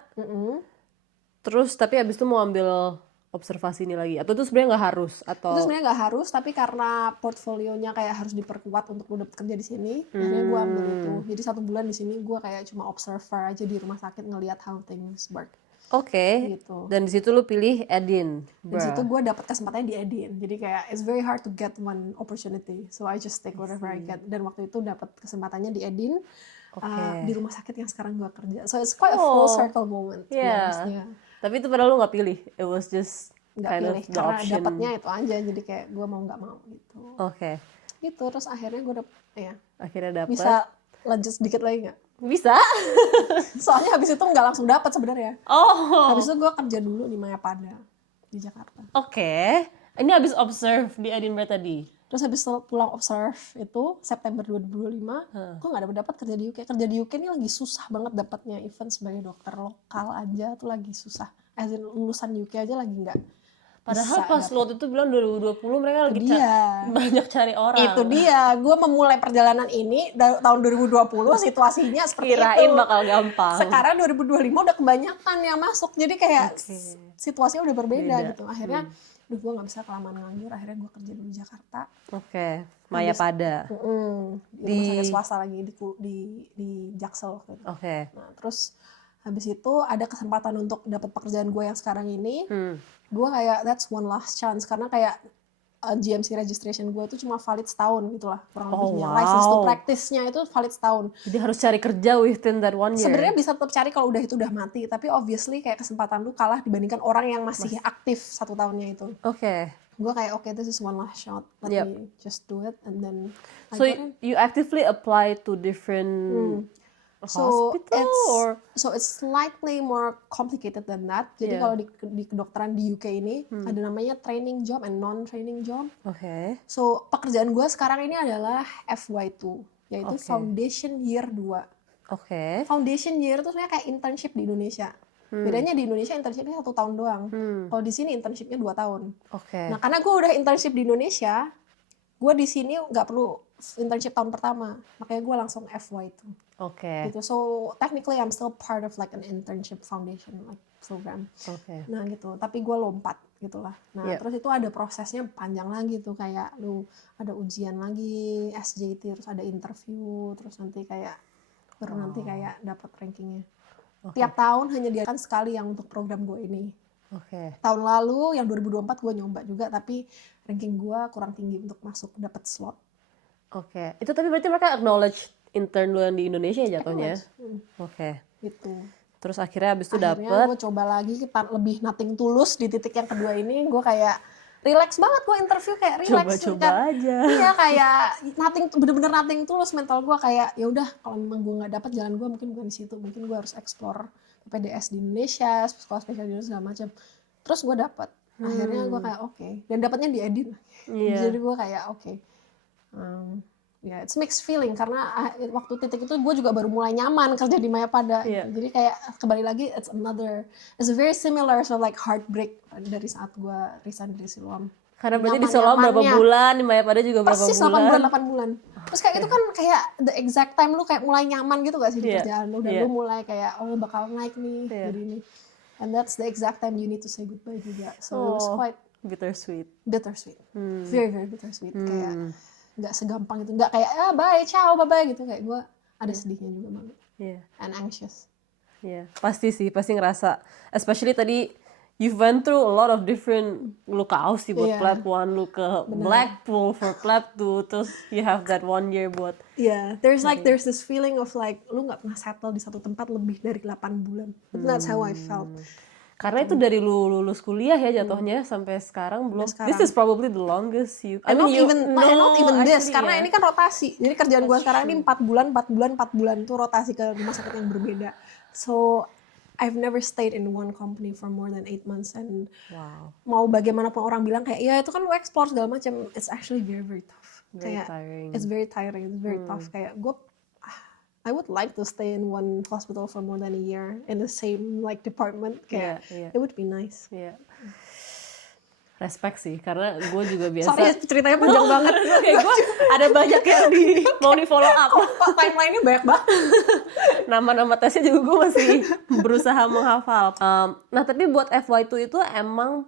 Terus tapi abis itu mau ambil observasi ini lagi, atau itu sebenarnya nggak harus? Atau itu sebenarnya nggak harus, tapi karena portfolionya kayak harus diperkuat untuk lu dapat kerja di sini, akhirnya gue ambil itu. Jadi 1 bulan di sini gue kayak cuma observer aja di rumah sakit, ngelihat how things work. Gitu. Dan di situ lu pilih Edinburgh. Di situ gue dapat kesempatannya di Edinburgh. Jadi kayak it's very hard to get one opportunity, so I just take whatever I get. Dan waktu itu dapat kesempatannya di Edinburgh, di rumah sakit yang sekarang gue kerja. So it's quite a full circle moment. Tapi itu padahal lu nggak pilih, it was just nggak pilih karena dapatnya itu aja, jadi kayak gue mau nggak mau gitu. Gitu, terus akhirnya gue dapet. Bisa lanjut sedikit lagi nggak? Bisa. Soalnya habis itu nggak langsung dapat sebenarnya. Habis itu gue kerja dulu di Mayapada di Jakarta. Ini habis observe di Edinburgh tadi. Terus habis pulang observe itu September 2025, gue nggak dapat kerja di UK. Kerja di UK ini lagi susah banget dapatnya, even sebagai dokter lokal aja tuh lagi susah. As in, lulusan UK aja lagi nggak. Padahal pas lo itu bilang 2020 mereka lagi banyak cari orang. Itu dia, gue memulai perjalanan ini dari tahun 2020, situasinya seperti kirain itu. Bakal gampang. Sekarang 2025 udah kebanyakan yang masuk, jadi kayak situasinya udah berbeda gitu. Akhirnya gue gak bisa kelamaan nganggur, akhirnya gue kerja di Jakarta. Mayapada. Di rumah sakit swasta lagi, di Jaksel gitu. Nah, terus habis itu ada kesempatan untuk dapat pekerjaan gue yang sekarang ini. Gue kayak that's one last chance, karena kayak GMC registration gue itu cuma valid setahun gitu lah kurang lebihnya. License to practice-nya itu valid setahun. Jadi harus cari kerja within that 1 year. Sebenarnya bisa tetap cari kalau udah mati, tapi obviously kayak kesempatan lu kalah dibandingkan orang yang masih aktif 1 tahunnya itu. Gue kayak this is one last shot, let me just do it, and then so you actively apply to different hospital so it's slightly more complicated than that. Jadi kalau di kedokteran di UK ini ada namanya training job and non-training job. So pekerjaan gue sekarang ini adalah FY2, yaitu Foundation Year 2. Foundation Year itu sebenarnya kayak internship di Indonesia. Bedanya di Indonesia internshipnya 1 tahun doang. Kalau di sini internshipnya 2 tahun. Nah, karena gue udah internship di Indonesia, gue di sini nggak perlu internship tahun pertama, makanya gue langsung FY itu. Gitu. So technically I'm still part of like an internship foundation like program. Nah gitu. Tapi gue lompat gitulah. Nah terus itu ada prosesnya panjang lagi tuh, kayak lu ada ujian lagi, SJT, terus ada interview, terus nanti kayak nanti kayak dapat rankingnya. Tiap tahun hanya diadakan sekali yang untuk program gue ini. Tahun lalu yang 2024 gue nyoba juga, tapi ranking gue kurang tinggi untuk masuk dapat slot. Itu tapi berarti mereka acknowledge intern lu yang di Indonesia jatuhnya. Gitu. Terus akhirnya abis itu dapet. Gue coba lagi lebih nothing tulus di titik yang kedua ini. Gue kayak relax banget gue interview, kayak relax. Coba-coba aja. Iya, kayak bener-bener nothing tulus mental gue, kayak ya udah kalau memang gue nggak dapat jalan gue mungkin bukan di situ, mungkin gue harus explore PDS di Indonesia, sekolah spesial di Indonesia segala macam. Terus gue dapat, akhirnya gue kayak oke. Dan dapatnya di Edin. Jadi gue kayak oke. Ya, it's mixed feeling karena waktu titik itu gue juga baru mulai nyaman kerja di Mayapada. Jadi kayak kembali lagi it's a very similar sort of like heartbreak dari saat gue resign dari Siloam. Karena berarti di Siloam berapa bulan, di Mayapada juga berapa bulan? Persis 8 bulan, 8 bulan. Terus kayak itu kan kayak the exact time lu kayak mulai nyaman gitu gak sih di kerjaan lu, dan lu mulai kayak bakal naik nih jadi ini. And that's the exact time you need to say goodbye juga. So it was quite bittersweet. Very very bittersweet. Kayak nggak segampang itu, nggak kayak bye, ciao, bye gitu, kayak gue ada sedihnya juga banget. And anxious. Pasti ngerasa, especially tadi you went through a lot of different, lu ke Aussie buat Plat 1, lu ke Blackpool for Plat 2, terus you have that 1 year buat there's this feeling of like lu nggak pernah settle di satu tempat lebih dari 8 bulan. That's how I felt. Karena itu dari lu lulus kuliah ya jatuhnya sampai sekarang belum. This is probably the longest you. Not even this, karena ini kan rotasi. Jadi kerjaan gue sekarang ini 4 bulan tuh rotasi ke rumah sakit yang berbeda. So I've never stayed in one company for more than 8 months, and mau bagaimanapun orang bilang kayak ya itu kan lu explore segala macam, it's actually very very tough. Tiring. It's very tiring, it's very tough. Kayak I would like to stay in one hospital for more than a year in the same like department. Kayak it would be nice. Respect sih, karena gue juga biasa. Sorry, ceritanya panjang banget. Kayak gue ada banyak yang mau di follow up. Kok timeline-nya banyak banget. Nama-nama tesnya juga gue masih berusaha menghafal. Nah tapi buat FY2 itu emang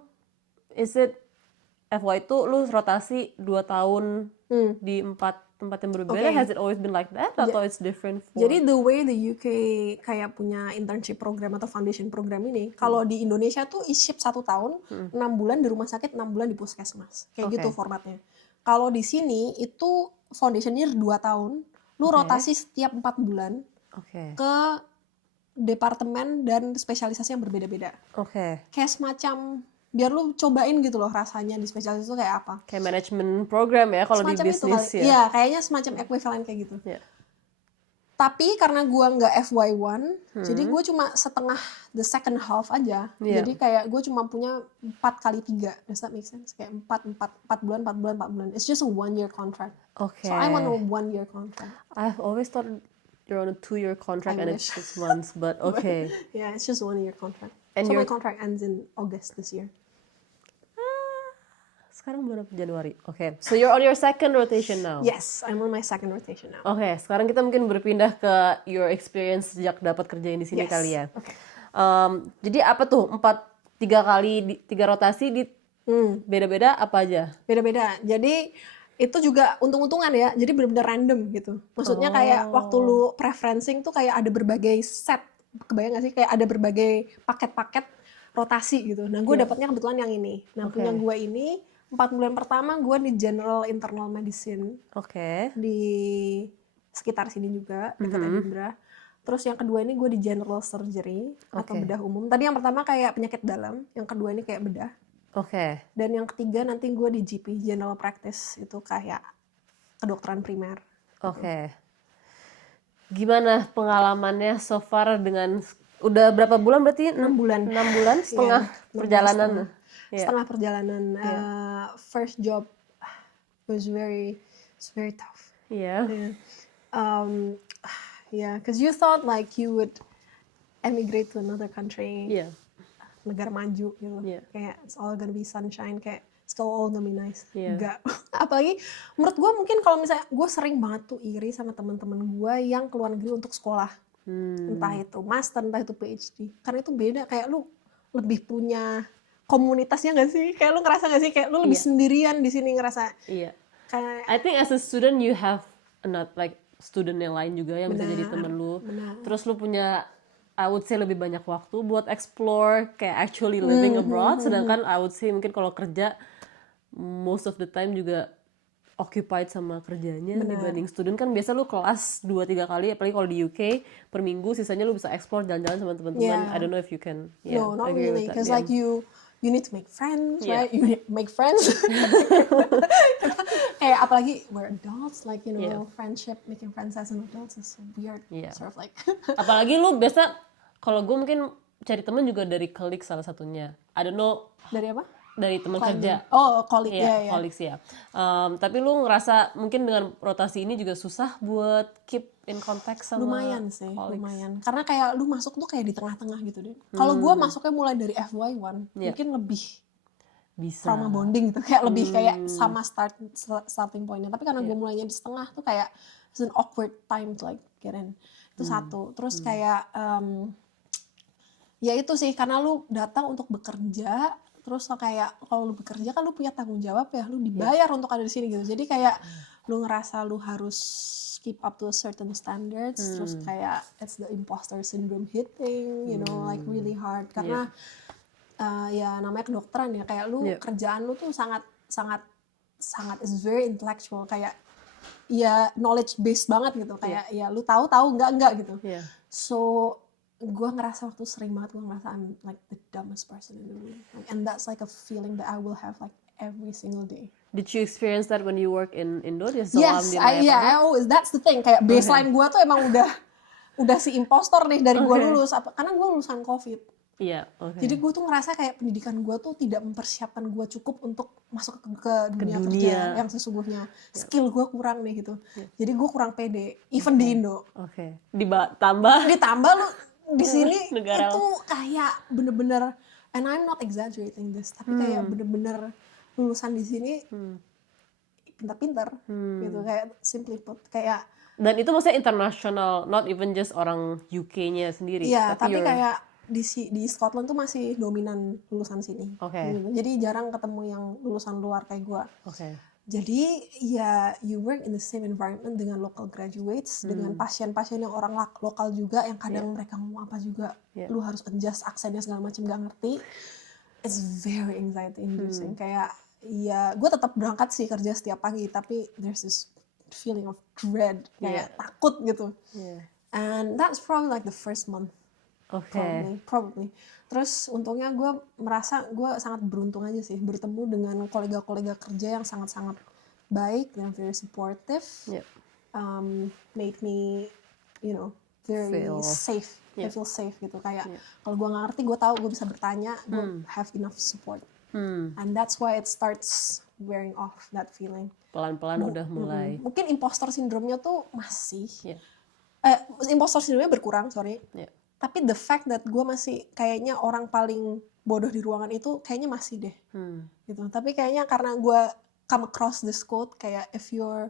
FY2 lu rotasi 2 tahun di 4 tempat yang berbeda. Has it always been like that atau it's different? Jadi the way the UK kayak punya internship program atau foundation program ini, kalau di Indonesia tuh shift 1 tahun, 6 bulan di rumah sakit, 6 bulan di puskesmas, kayak gitu formatnya. Kalau di sini itu foundationnya 2 tahun, lu rotasi setiap 4 bulan ke departemen dan spesialisasi yang berbeda-beda. Kayak semacam biar lu cobain gitu loh rasanya di spesialis itu kayak apa. Kayak management program ya kalau di bisnis ya. Iya, kayaknya semacam equivalent kayak gitu. Tapi karena gua nggak FY1, jadi gua cuma setengah the second half aja. Jadi kayak gua cuma punya 4 kali 3. Does that make sense? Kayak 4 bulan. It's just a 1 year contract. So I'm on a 1 year contract. I've always thought you're on a 2 year contract and it's 6 months, but okay. Yeah, it's just 1 year contract. And so my contract ends in August this year. Sekarang bulan Januari. So you're on your second rotation now. Yes, I'm on my second rotation now. Sekarang kita mungkin berpindah ke your experience sejak dapat kerjain di sini kali ya. Jadi apa tuh 3 kali 3 rotasi di beda-beda apa aja? Beda-beda. Jadi itu juga untung-untungan ya. Jadi benar-benar random gitu. Maksudnya kayak waktu lu preferencing tuh kayak ada berbagai set. Kebayang gak sih? Kayak ada berbagai paket-paket rotasi gitu. Nah gue dapatnya kebetulan yang ini. Nah punya gue ini 4 bulan pertama gue di General Internal Medicine. Di sekitar sini juga, dekat Edinburgh. Terus yang kedua ini gue di General Surgery atau bedah umum. Tadi yang pertama kayak penyakit dalam, yang kedua ini kayak bedah. Dan yang ketiga nanti gue di GP, General Practice, itu kayak kedokteran primer. Gimana pengalamannya so far dengan udah berapa bulan berarti? 6 bulan. 6 bulan setengah perjalanan. Setengah perjalanan. First job was very tough. Because you thought like you would emigrate to another country, negara maju gitu. Kayak it's all gonna be sunshine, kayak it's all gonna be nice. Enggak. Apalagi menurut gue mungkin kalau misalnya gue sering banget tuh iri sama teman-teman gue yang keluar negeri untuk sekolah. Entah itu master, entah itu PhD. Karena itu beda, kayak lu lebih punya komunitasnya nggak sih? Kayak lu ngerasa nggak sih kayak lu lebih sendirian di sini ngerasa? Kayak I think as a student you have not like student yang lain juga yang bisa jadi temen lu. Terus lu punya I would say lebih banyak waktu buat explore kayak actually living abroad. Sedangkan I would say mungkin kalau kerja most of the time juga occupied sama kerjanya dibanding student kan biasa lu kelas 2-3 kali apalagi kalau di UK per minggu sisanya lu bisa explore jalan-jalan sama teman-teman. I don't know if you can. No, not really, because like you need to make friends, right? You need to make friends. Kayak apalagi we're adults, like you know, friendship, making friends as an adult is so weird, sort of like. Apalagi lu biasa, kalau gue mungkin cari teman juga dari colleague salah satunya. I don't know. Dari apa? Dari teman kerja. Oh, colleague, ya. Colleagues ya. Tapi lu ngerasa mungkin dengan rotasi ini juga susah buat keep in contact sama lumayan sih, colleagues. lumayan. Karena kayak lu masuk tuh kayak di tengah-tengah gitu deh. Kalau gue masuknya mulai dari FY1, mungkin lebih bisa trauma bonding gitu, kayak lebih kayak sama starting pointnya. Tapi karena gue mulainya di setengah tuh kayak it's an awkward time to like get in. Itu satu. Terus kayak ya itu sih, karena lu datang untuk bekerja. Terus kayak kalau lu bekerja kan lu punya tanggung jawab ya, lu dibayar untuk ada di sini gitu. Jadi kayak lu ngerasa lu harus keep up to a certain standards. Terus kayak it's the imposter syndrome hitting, you know, like really hard. Karena ya namanya kedokteran ya, kayak lu kerjaan lu tuh sangat is very intellectual, kayak ya knowledge based banget gitu, kayak ya lu tahu enggak gitu. So gue ngerasa waktu sering banget gue ngerasa I'm like the dumbest person in the room, like, and that's like a feeling that I will have like every single day. Did you experience that when you work in Indo? Yes, I always, that's the thing, kayak baseline gue tuh emang udah si impostor nih dari gue lulus, karena gue lulusan COVID. Jadi gue tuh ngerasa kayak pendidikan gue tuh tidak mempersiapkan gue cukup untuk masuk ke dunia kerja yang sesungguhnya. Skill gue kurang nih gitu. Jadi gue kurang pede, even di Indo. Ditambah lu di sini itu kayak bener-bener, and I'm not exaggerating this, tapi kayak bener-bener lulusan di sini pintar-pintar gitu, kayak simply put, kayak. Dan itu maksudnya international, not even just orang UK-nya sendiri. Iya, tapi kayak di Scotland tuh masih dominan lulusan sini. Gitu. Jadi jarang ketemu yang lulusan luar kayak gue. Jadi ya you work in the same environment dengan local graduates, dengan pasien-pasien yang orang lokal juga, yang kadang mereka ngomong apa juga, lu harus adjust aksennya segala macam, gak ngerti. It's very anxiety inducing. Kayak ya gue tetap berangkat sih kerja setiap pagi, tapi there's this feeling of dread, kayak takut gitu. And that's probably like the first month. Probably. Terus untungnya gue merasa gue sangat beruntung aja sih bertemu dengan kolega-kolega kerja yang sangat-sangat baik dan very supportive. Made me, you know, very safe. I feel safe gitu, kayak kalau gue nggak ngerti gue tahu gue bisa bertanya, gue have enough support. And that's why it starts wearing off that feeling. Pelan-pelan udah mulai. Mungkin imposter syndrome-nya tuh masih. Imposter syndrome-nya berkurang, tapi the fact that gue masih kayaknya orang paling bodoh di ruangan itu kayaknya masih deh. Gitu. Tapi kayaknya karena gue come across this quote, kayak if you're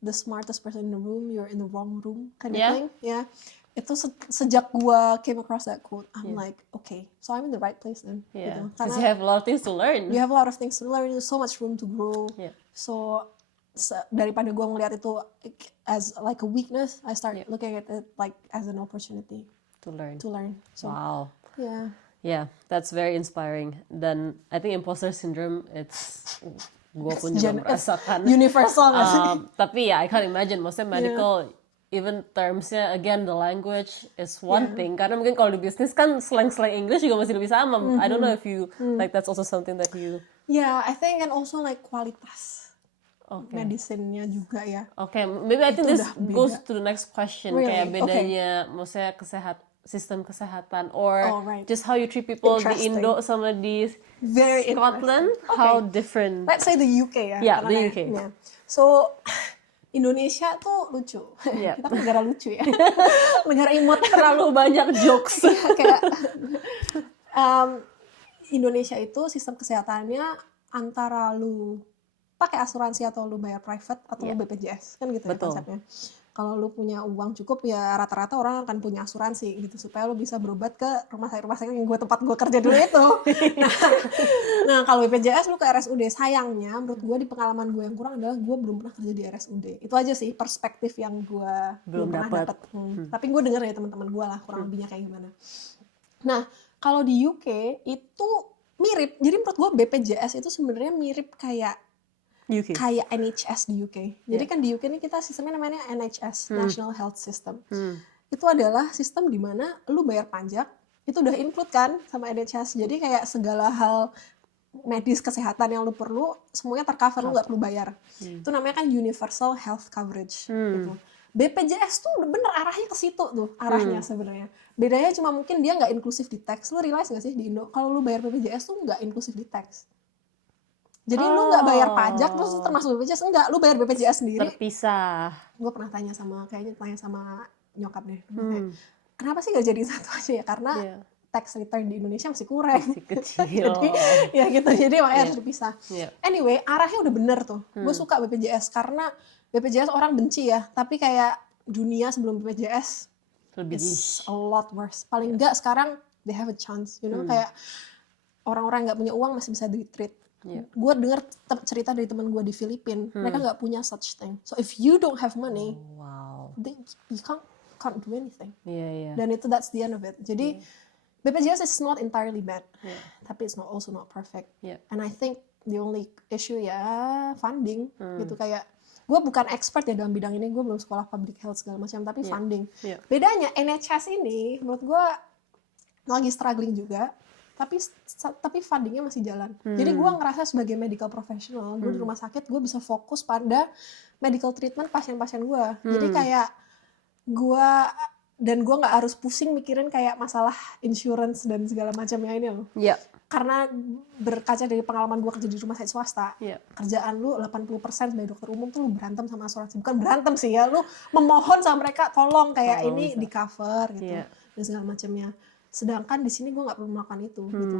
the smartest person in the room, you're in the wrong room kind of thing. Itu sejak gue came across that quote, I'm like, okay, so I'm in the right place then. Gitu. Because you have a lot of things to learn. You have a lot of things to learn, there's so much room to grow. So daripada gue ngeliat itu as like a weakness, I start looking at it like as an opportunity. To learn. So, wow. Yeah, that's very inspiring. Dan I think imposter syndrome, gue pun juga merasakan. Universal. Tapi ya, I can't imagine. Maksudnya medical, even termsnya, again, the language is one thing. Karena mungkin kalau di bisnis kan slang-slang English juga masih lebih sama. I don't know if you, like that's also something that you. Yeah, I think, and also like kualitas. Medicine-nya juga ya. Maybe I think this goes to the next question. Really? Kayak bedanya, maksudnya sistem kesehatan, or just how you treat people di Indo sama di Scotland, how different? Let's say the UK ya. Yeah, the UK. So Indonesia tuh lucu. Kita kan negara lucu ya. Negara imut, terlalu banyak jokes. Kayak Indonesia itu sistem kesehatannya antara lu pakai asuransi atau lu bayar private atau lu BPJS, kan gitu ya konsepnya. Kalau lu punya uang cukup ya rata-rata orang akan punya asuransi gitu supaya lu bisa berobat ke rumah sakit yang tempat gue kerja dulu itu. Nah kalau BPJS lu ke RSUD, sayangnya menurut gue di pengalaman gue yang kurang adalah gue belum pernah kerja di RSUD. Itu aja sih perspektif yang gue belum pernah dapat. Tapi gue denger ya teman-teman gue lah kurang lebihnya kayak gimana. Nah kalau di UK itu mirip. Jadi menurut gue BPJS itu sebenarnya mirip kayak kayak NHS di UK. Jadi kan di UK ini kita sistemnya namanya NHS, National Health System. Itu adalah sistem di mana lu bayar pajak, itu udah include kan sama NHS. Jadi kayak segala hal medis kesehatan yang lu perlu semuanya tercover, lu nggak perlu bayar. Itu namanya kan universal health coverage gitu. BPJS tuh bener arahnya ke situ tuh arahnya sebenarnya. Bedanya cuma mungkin dia nggak inklusif di tax. Lu realize nggak sih di Indo kalau lu bayar BPJS tuh nggak inklusif di tax. Jadi lu nggak bayar pajak terus termasuk BPJS, enggak, lu bayar BPJS sendiri. Terpisah. Gue pernah tanya sama nyokap deh. Kenapa sih nggak jadi satu aja ya? Karena tax return di Indonesia masih kurang. Masih kecil. Jadi, ya gitu, jadi makanya harus dipisah. Anyway, arahnya udah bener tuh. Gue suka BPJS karena BPJS orang benci ya, tapi kayak dunia sebelum BPJS lebih it's a lot worse. Paling enggak sekarang they have a chance, you know, kayak orang-orang nggak punya uang masih bisa di-treat. Gue denger cerita dari teman gue di Filipina, mereka nggak punya such thing. So if you don't have money, you can't do anything. Dan itu that's the end of it. Jadi BPJS is not entirely bad, tapi it's also not perfect. And I think the only issue ya funding gitu. Kayak gue bukan expert ya dalam bidang ini, gue belum sekolah public health segala macam, tapi funding. Bedanya NHS ini menurut gue lagi struggling juga, tapi fundingnya masih jalan. Jadi gue ngerasa sebagai medical professional, gue di rumah sakit gue bisa fokus pada medical treatment pasien-pasien gue. Jadi kayak gue nggak harus pusing mikirin kayak masalah insurance dan segala macamnya ini loh. Karena berkaca dari pengalaman gue kerja di rumah sakit swasta, kerjaan lu 80% sebagai dokter umum tuh lu berantem sama asuransi. Bukan berantem sih ya, lu memohon sama mereka tolong kayak ini di cover gitu dan segala macamnya. Sedangkan di sini gue nggak perlu melakukan itu gitu.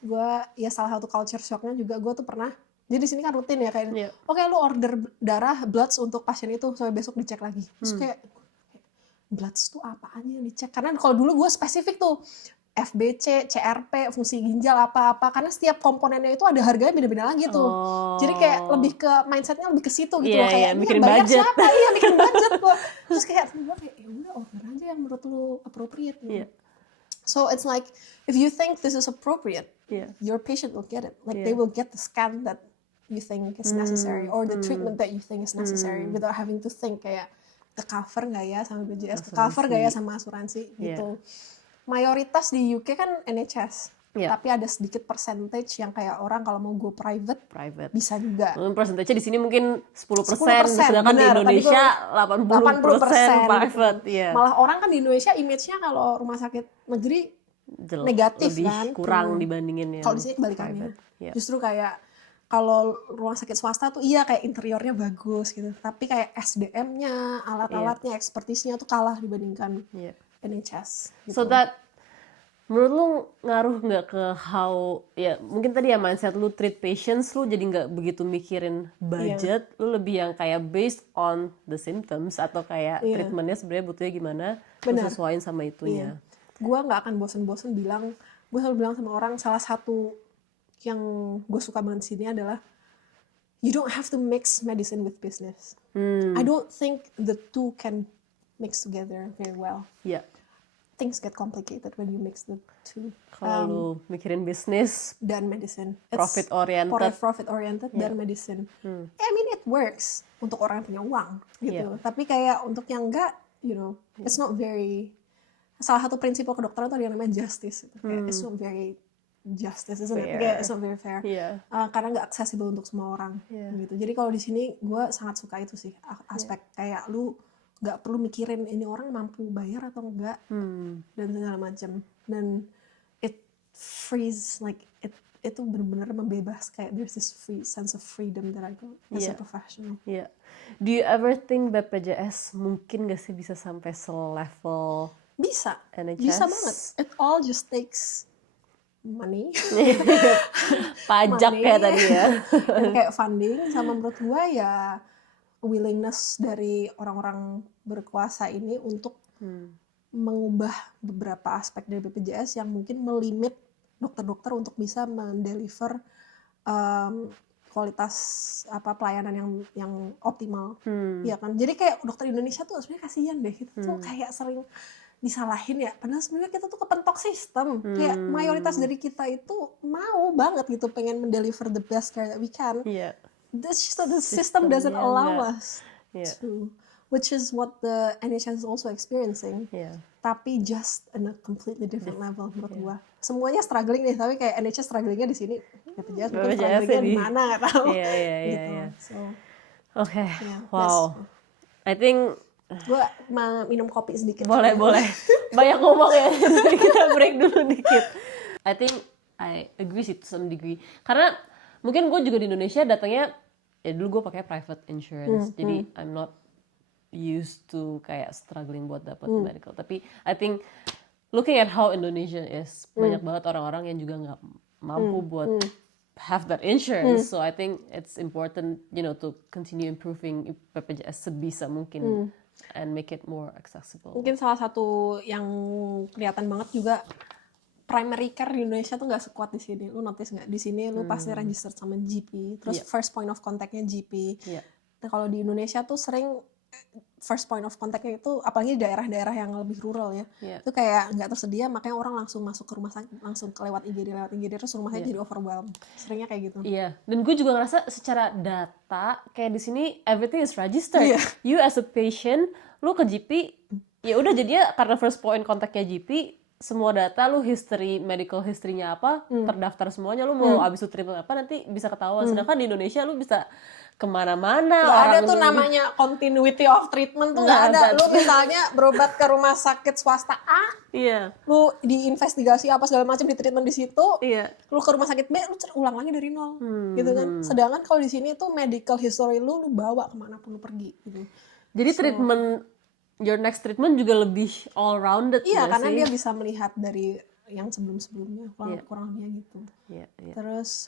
Gue ya salah satu culture shocknya juga gue tuh pernah. Jadi di sini kan rutin ya kayak, oke, lu order darah bloods untuk pasien itu sampai besok dicek lagi. Terus kayak bloods tuh apaan yang dicek? Karena kalau dulu gue spesifik tuh FBC, CRP, fungsi ginjal apa-apa. Karena setiap komponennya itu ada harganya beda-beda lagi tuh. Jadi kayak lebih ke mindsetnya lebih ke situ gitu loh. Kayak ini yang bayar budget. Siapa? Iya, bikin budget gue. Terus kayak gue kayak ya udah order aja yang menurut lu appropriate. So it's like if you think this is appropriate, your patient will get it. Like they will get the scan that you think is necessary or the treatment that you think is necessary without having to think kayak ke cover nggak ya sama BPJS, ke cover nggak ya sama asuransi gitu. Mayoritas di UK kan NHS, tapi ada sedikit percentage yang kayak orang kalau mau go private bisa juga. Persentasenya di sini mungkin 10%, sedangkan di Indonesia 80% private. Malah orang kan di Indonesia image-nya kalau rumah sakit negeri negatif lebih kan, kurang dibandingin yang kalau di sini kebalikannya. Justru kayak kalau rumah sakit swasta tuh iya kayak interiornya bagus gitu, tapi kayak SDM-nya, alat-alatnya, ekspertisnya tuh kalah dibandingkan NHS. Gitu. So that menurut lu ngaruh nggak ke how ya mungkin tadi ya mindset lu treat patients, lu jadi nggak begitu mikirin budget, lu lebih yang kayak based on the symptoms atau kayak treatmentnya sebenarnya butuhnya gimana, lu sesuaiin sama itunya. Gue nggak akan bosen-bosen bilang, gue selalu bilang sama orang, salah satu yang gue suka banget di sini adalah you don't have to mix medicine with business. I don't think the two can mix together very well. Things get complicated when you mix the two. Kalau lu mikirin bisnis dan medicine, profit oriented dan medicine. I mean it works untuk orang yang punya uang gitu. Tapi kayak untuk yang enggak, you know, it's not very. Salah satu prinsip kedokteran itu ada yang namanya justice. It's not very justice, isn't it? It's not very fair. Karena nggak accessible untuk semua orang. Gitu. Jadi kalau di sini gue sangat suka itu sih aspek kayak lu nggak perlu mikirin ini orang mampu bayar atau enggak dan segala macam. Dan it frees like itu benar-benar membebas, kayak there's this free sense of freedom that I got as a professional. Do you ever think BPJS mungkin nggak sih bisa sampai selevel Bisa NHS? Bisa banget. It all just takes money. Pajak money, kayak tadi ya. Dan kayak funding sama menurut gue ya willingness dari orang-orang berkuasa ini untuk mengubah beberapa aspek dari BPJS yang mungkin melimit dokter-dokter untuk bisa mendeliver kualitas pelayanan yang optimal. Ya kan? Jadi kayak dokter Indonesia tuh sebenarnya kasihan deh, kita tuh kayak sering disalahin ya, padahal sebenarnya kita tuh kepentok sistem. Kayak mayoritas dari kita itu mau banget gitu pengen mendeliver the best care that we can. The system doesn't allow us to which is what the NHS is also experiencing. Tapi just on a completely different level menurut gua. Semuanya struggling nih, tapi kayak NHS strugglingnya di sini, BPJS mungkin strugglingnya di mana nggak tahu. Gitu. So, wow. I think gua mau minum kopi sedikit. Boleh. Banyak ngomong ya, jadi kita break dulu dikit. I think I agree sih to some degree. Karena mungkin gue juga di Indonesia datangnya, ya dulu gue pakai private insurance, jadi I'm not used to kayak struggling buat dapat medical. Tapi I think looking at how Indonesia is, banyak banget orang-orang yang juga nggak mampu buat have that insurance. So I think it's important, to continue improving BPJS sebisa mungkin and make it more accessible. Mungkin salah satu yang kelihatan banget juga, primary care di Indonesia tuh nggak sekuat di sini. Lu notice nggak? Di sini lu pasti register sama GP, terus first point of contact-nya GP. Nah, kalau di Indonesia tuh sering first point of contact-nya itu, apalagi di daerah-daerah yang lebih rural ya, itu kayak nggak tersedia, makanya orang langsung masuk ke rumah sakit, langsung lewat IGD, terus rumah sakit jadi overwhelmed. Seringnya kayak gitu. Dan gue juga ngerasa secara data, kayak di sini everything is registered. You as a patient, lu ke GP, ya udah jadinya karena first point contact-nya GP, semua data lu medical history-nya apa, terdaftar semuanya, lu mau abis itu treatment apa, nanti bisa ketahuan. Sedangkan di Indonesia lu bisa kemana-mana. Gak ada tuh namanya continuity of treatment tuh gak ada. Lu misalnya berobat ke rumah sakit swasta A, lu diinvestigasi apa segala macam, di treatment di situ, lu ke rumah sakit B, lu ulang lagi dari nol, gitu kan. Sedangkan kalau di sini tuh medical history lu bawa kemanapun lu pergi, gitu. Jadi your next treatment juga lebih all rounded. Karena dia bisa melihat dari yang sebelum-sebelumnya, kurang lebih gitu. Terus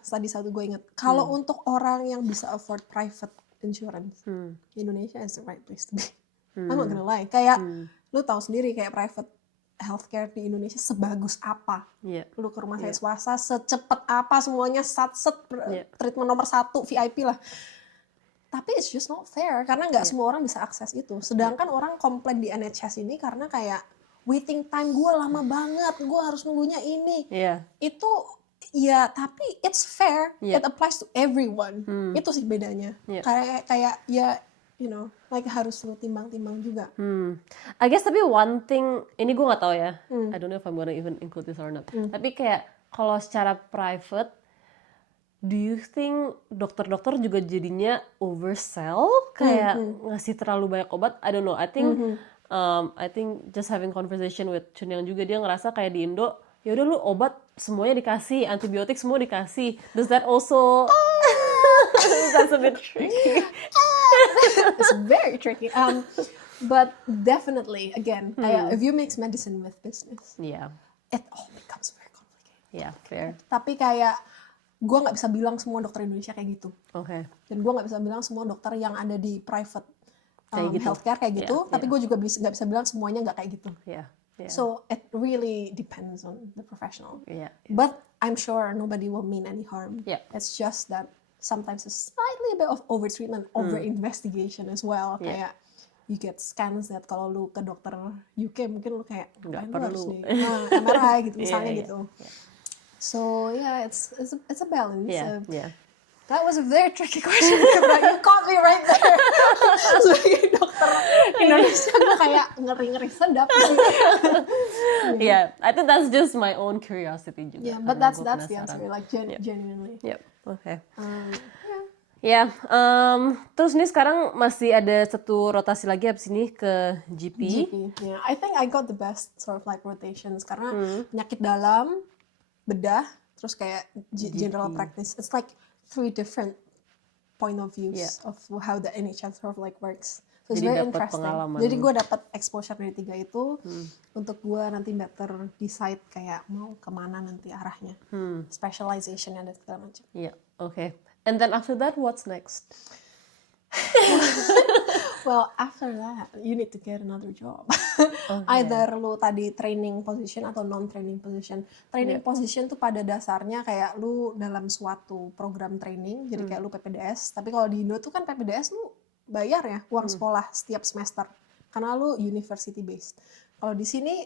tadi satu gue inget, kalau untuk orang yang bisa afford private insurance, Indonesia is the right place to be. I'm not gonna lie, kayak lu tahu sendiri, kayak private healthcare di Indonesia sebagus apa, lu ke rumah sakit swasta secepat apa, semuanya treatment nomor 1 VIP lah. Tapi it's just not fair, karena nggak semua orang bisa akses itu. Sedangkan orang komplain di NHS ini karena kayak waiting time gue lama banget, gue harus nunggunya ini. Itu tapi it's fair, it applies to everyone. Itu sih bedanya. Kayak harus lu timbang-timbang juga. I guess tapi one thing, ini gue nggak tahu ya. I don't know if I'm gonna even include this or not. Tapi kayak kalau secara private, do you think dokter-dokter juga jadinya oversell, kayak ngasih terlalu banyak obat? I don't know. I think just having conversation with Chun yang juga, dia ngerasa kayak di Indo, ya udah lu obat semuanya dikasih, antibiotik semua dikasih. Does that also that's a bit tricky. It's very tricky. But definitely, again, if you mix medicine with business, it all becomes very complicated. Fair. Tapi kayak gue nggak bisa bilang semua dokter Indonesia kayak gitu. Dan gue nggak bisa bilang semua dokter yang ada di private healthcare kayak gitu. Tapi gue juga nggak bisa bilang semuanya nggak kayak gitu. So it really depends on the professional. But I'm sure nobody will mean any harm. It's just that sometimes it's slightly a bit of overtreatment, over-investigation as well. Kayak you get scans that kalau lu ke dokter UK mungkin lu kayak nggak perlu harus MRI gitu misalnya gitu. So it's a balance. That was a very tricky question. You caught me right there. Sebagai dokter Indonesia, gue kayak ngeri-ngeri sedap. I think that's just my own curiosity juga. But that's the answer, like genuinely. Terus nih sekarang masih ada satu rotasi lagi abis ini ke GP. I think I got the best sort of like rotations karena penyakit dalam, bedah, terus kayak general practice. It's like 3 different point of views of how the NHS sort of like works. So it's very interesting. Pengalaman. Jadi gue dapat exposure dari 3 itu untuk gue nanti better decide kayak mau kemana nanti arahnya. Specialization dan segala macam. And then after that, what's next? Well, after that, you need to get another job. Either lu tadi training position atau non-training position. Training position tuh pada dasarnya kayak lu dalam suatu program training, jadi kayak lu PPDS. Tapi kalau di Indo tuh kan PPDS lu bayar ya uang sekolah setiap semester, karena lu university based. Kalau di sini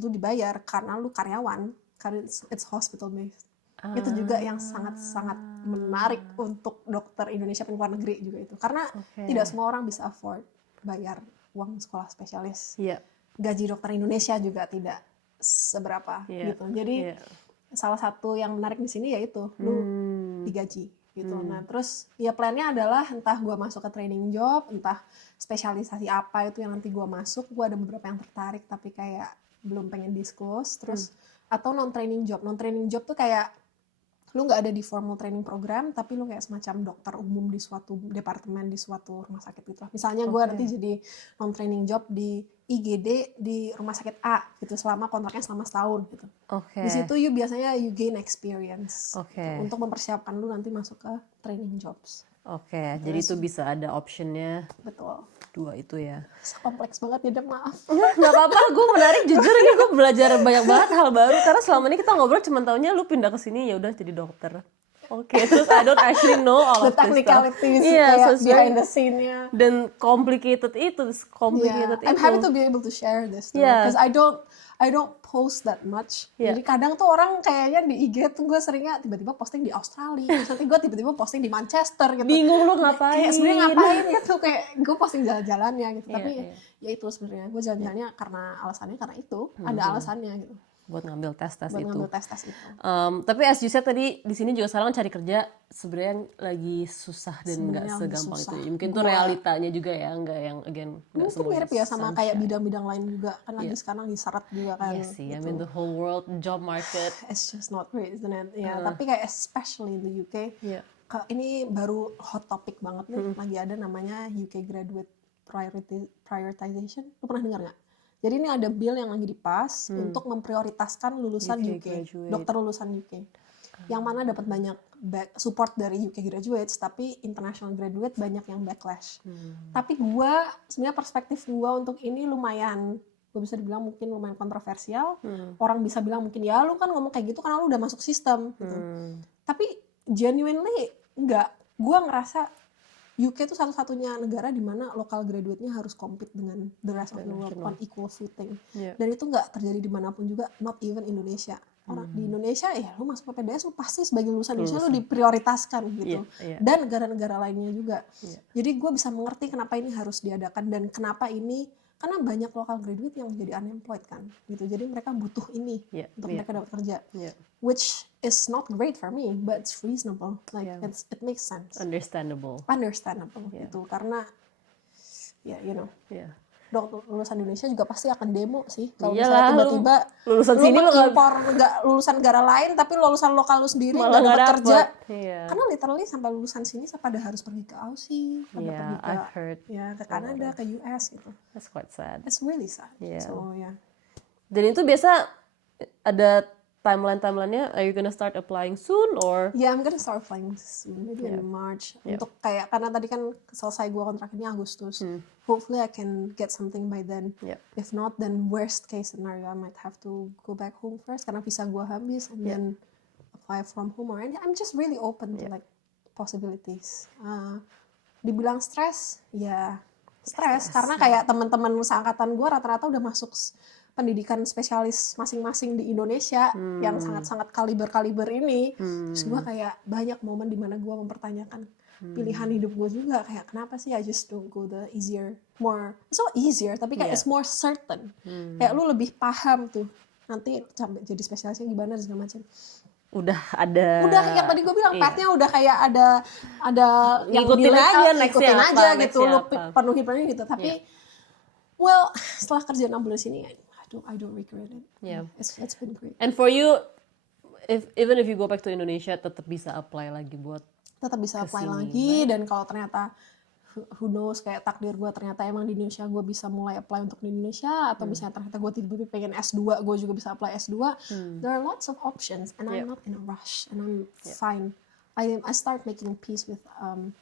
lu dibayar karena lu karyawan, karena it's hospital based. Itu juga yang sangat-sangat menarik untuk dokter Indonesia pengen luar negeri juga itu. Karena tidak semua orang bisa afford bayar uang sekolah spesialis. Gaji dokter Indonesia juga tidak seberapa gitu. Jadi salah satu yang menarik di sini yaitu lu digaji gitu. Nah terus ya plannya adalah entah gue masuk ke training job, entah spesialisasi apa itu yang nanti gue masuk. Gue ada beberapa yang tertarik tapi kayak belum pengen disclose. Terus atau non training job tuh kayak lu nggak ada di formal training program tapi lu kayak semacam dokter umum di suatu departemen di suatu rumah sakit gitu. Misalnya gue nanti jadi non training job di IGD di rumah sakit A gitu selama kontraknya selama setahun gitu. Di situ biasanya you gain experience gitu, untuk mempersiapkan lu nanti masuk ke training jobs. Jadi itu bisa ada optionnya. Betul. 2 itu ya. Kompleks banget ya, maaf. Nggak apa-apa, gue menarik jujur ini gue belajar banyak banget hal baru karena selama ini kita ngobrol cuma taunya lu pindah ke sini ya udah jadi dokter. Terus I don't actually know all of this stuff. The technicalities kayak behind the scene-nya. Dan complicated itu. I'm happy to be able to share this because I don't post that much. Jadi kadang tuh orang kayaknya di IG tuh gue seringnya tiba-tiba posting di Australia, terus nanti gue tiba-tiba posting di Manchester gitu. Bingung lu ngapain? Kayak sebenarnya ngapain gitu, kayak gue posting jalan-jalannya gitu. Tapi ya itu sebenarnya gue jalan-jalannya karena alasannya karena itu, ada alasannya gitu. Buat ngambil tes-tes itu. itu. Tapi as you said tadi di sini juga sekarang cari kerja sebenarnya lagi susah dan nggak segampang itu. Mungkin tuh realitanya juga ya, nggak yang nggak semua. Mungkin mirip ya sama kayak bidang-bidang lain juga kan lagi sekarang diseret juga kan. Iya sih, I mean the whole world job market. It's just not great, isn't it? Tapi kayak especially in the UK. Ini baru hot topic banget nih. Lagi ada namanya UK Graduate Prioritization. Lu pernah dengar nggak? Jadi ini ada bill yang lagi dipas untuk memprioritaskan lulusan UK dokter lulusan UK. Yang mana dapat banyak support dari UK graduates, tapi international graduate banyak yang backlash. Tapi sebenarnya perspektif gue untuk ini lumayan, gue bisa dibilang mungkin lumayan kontroversial. Orang bisa bilang mungkin ya lu kan ngomong kayak gitu karena lu udah masuk sistem. Gitu. Tapi genuinely enggak. Gue ngerasa UK itu satu-satunya negara di mana local graduate-nya harus compete dengan the rest of the world on equal footing. Dan itu nggak terjadi dimanapun juga, not even Indonesia. Orang di Indonesia ya lu masuk ke PDS lu pasti sebagai lulusan Indonesia lu diprioritaskan gitu. Dan negara-negara lainnya juga. Jadi gue bisa mengerti kenapa ini harus diadakan dan kenapa ini, karena banyak local graduate yang jadi unemployed kan gitu. Jadi mereka butuh ini untuk mereka dapat kerja. Which is not great for me, but it's reasonable. Like it makes sense. Understandable gitu. Karena dokter lulusan Indonesia juga pasti akan demo sih. Kalau misalnya tiba-tiba lulusan sini lu impor lulusan negara lain, tapi lulusan lokal lu sendiri nggak dapat kerja. Karena literally sampai lulusan sini pada harus pergi ke Aussie, pada pergi ke Kanada, ke US gitu. That's quite sad. It's really sad. So Dan itu biasa ada timeline-nya, are you gonna start applying soon or? Yeah, I'm gonna start applying soon, maybe in March. Untuk kayak, karena tadi kan selesai gue kontrak ini Agustus. Hopefully I can get something by then. If not, then worst case scenario, I might have to go back home first karena visa gue habis, and then apply from home. And I'm just really open to like possibilities. Dibilang stres, ya stres karena kayak teman-teman seangkatan gue rata-rata udah masuk pendidikan spesialis masing-masing di Indonesia yang sangat-sangat kaliber ini. Terus gue kayak banyak momen di mana gue mempertanyakan pilihan hidup gue juga, kayak kenapa sih I just don't go the easier, more, it's not easier tapi kayak it's more certain. Kayak lu lebih paham tuh nanti jadi spesialisnya gimana dan segala macam. Udah yang tadi gue bilang path-nya udah kayak ada yang ngikutin aja gitu, lu penuhi gitu. Tapi well, setelah kerja 6 bulan sini I don't regret it. It's been great. And for you, even if you go back to Indonesia, tetap bisa apply lagi buat lagi, dan kalau ternyata who knows, kayak takdir gue ternyata emang di Indonesia gue bisa mulai apply untuk di Indonesia, atau misalnya ternyata gue tiba-tiba pengen S2, gue juga bisa apply S2. There are lots of options and I'm not in a rush and I'm fine. I start making peace with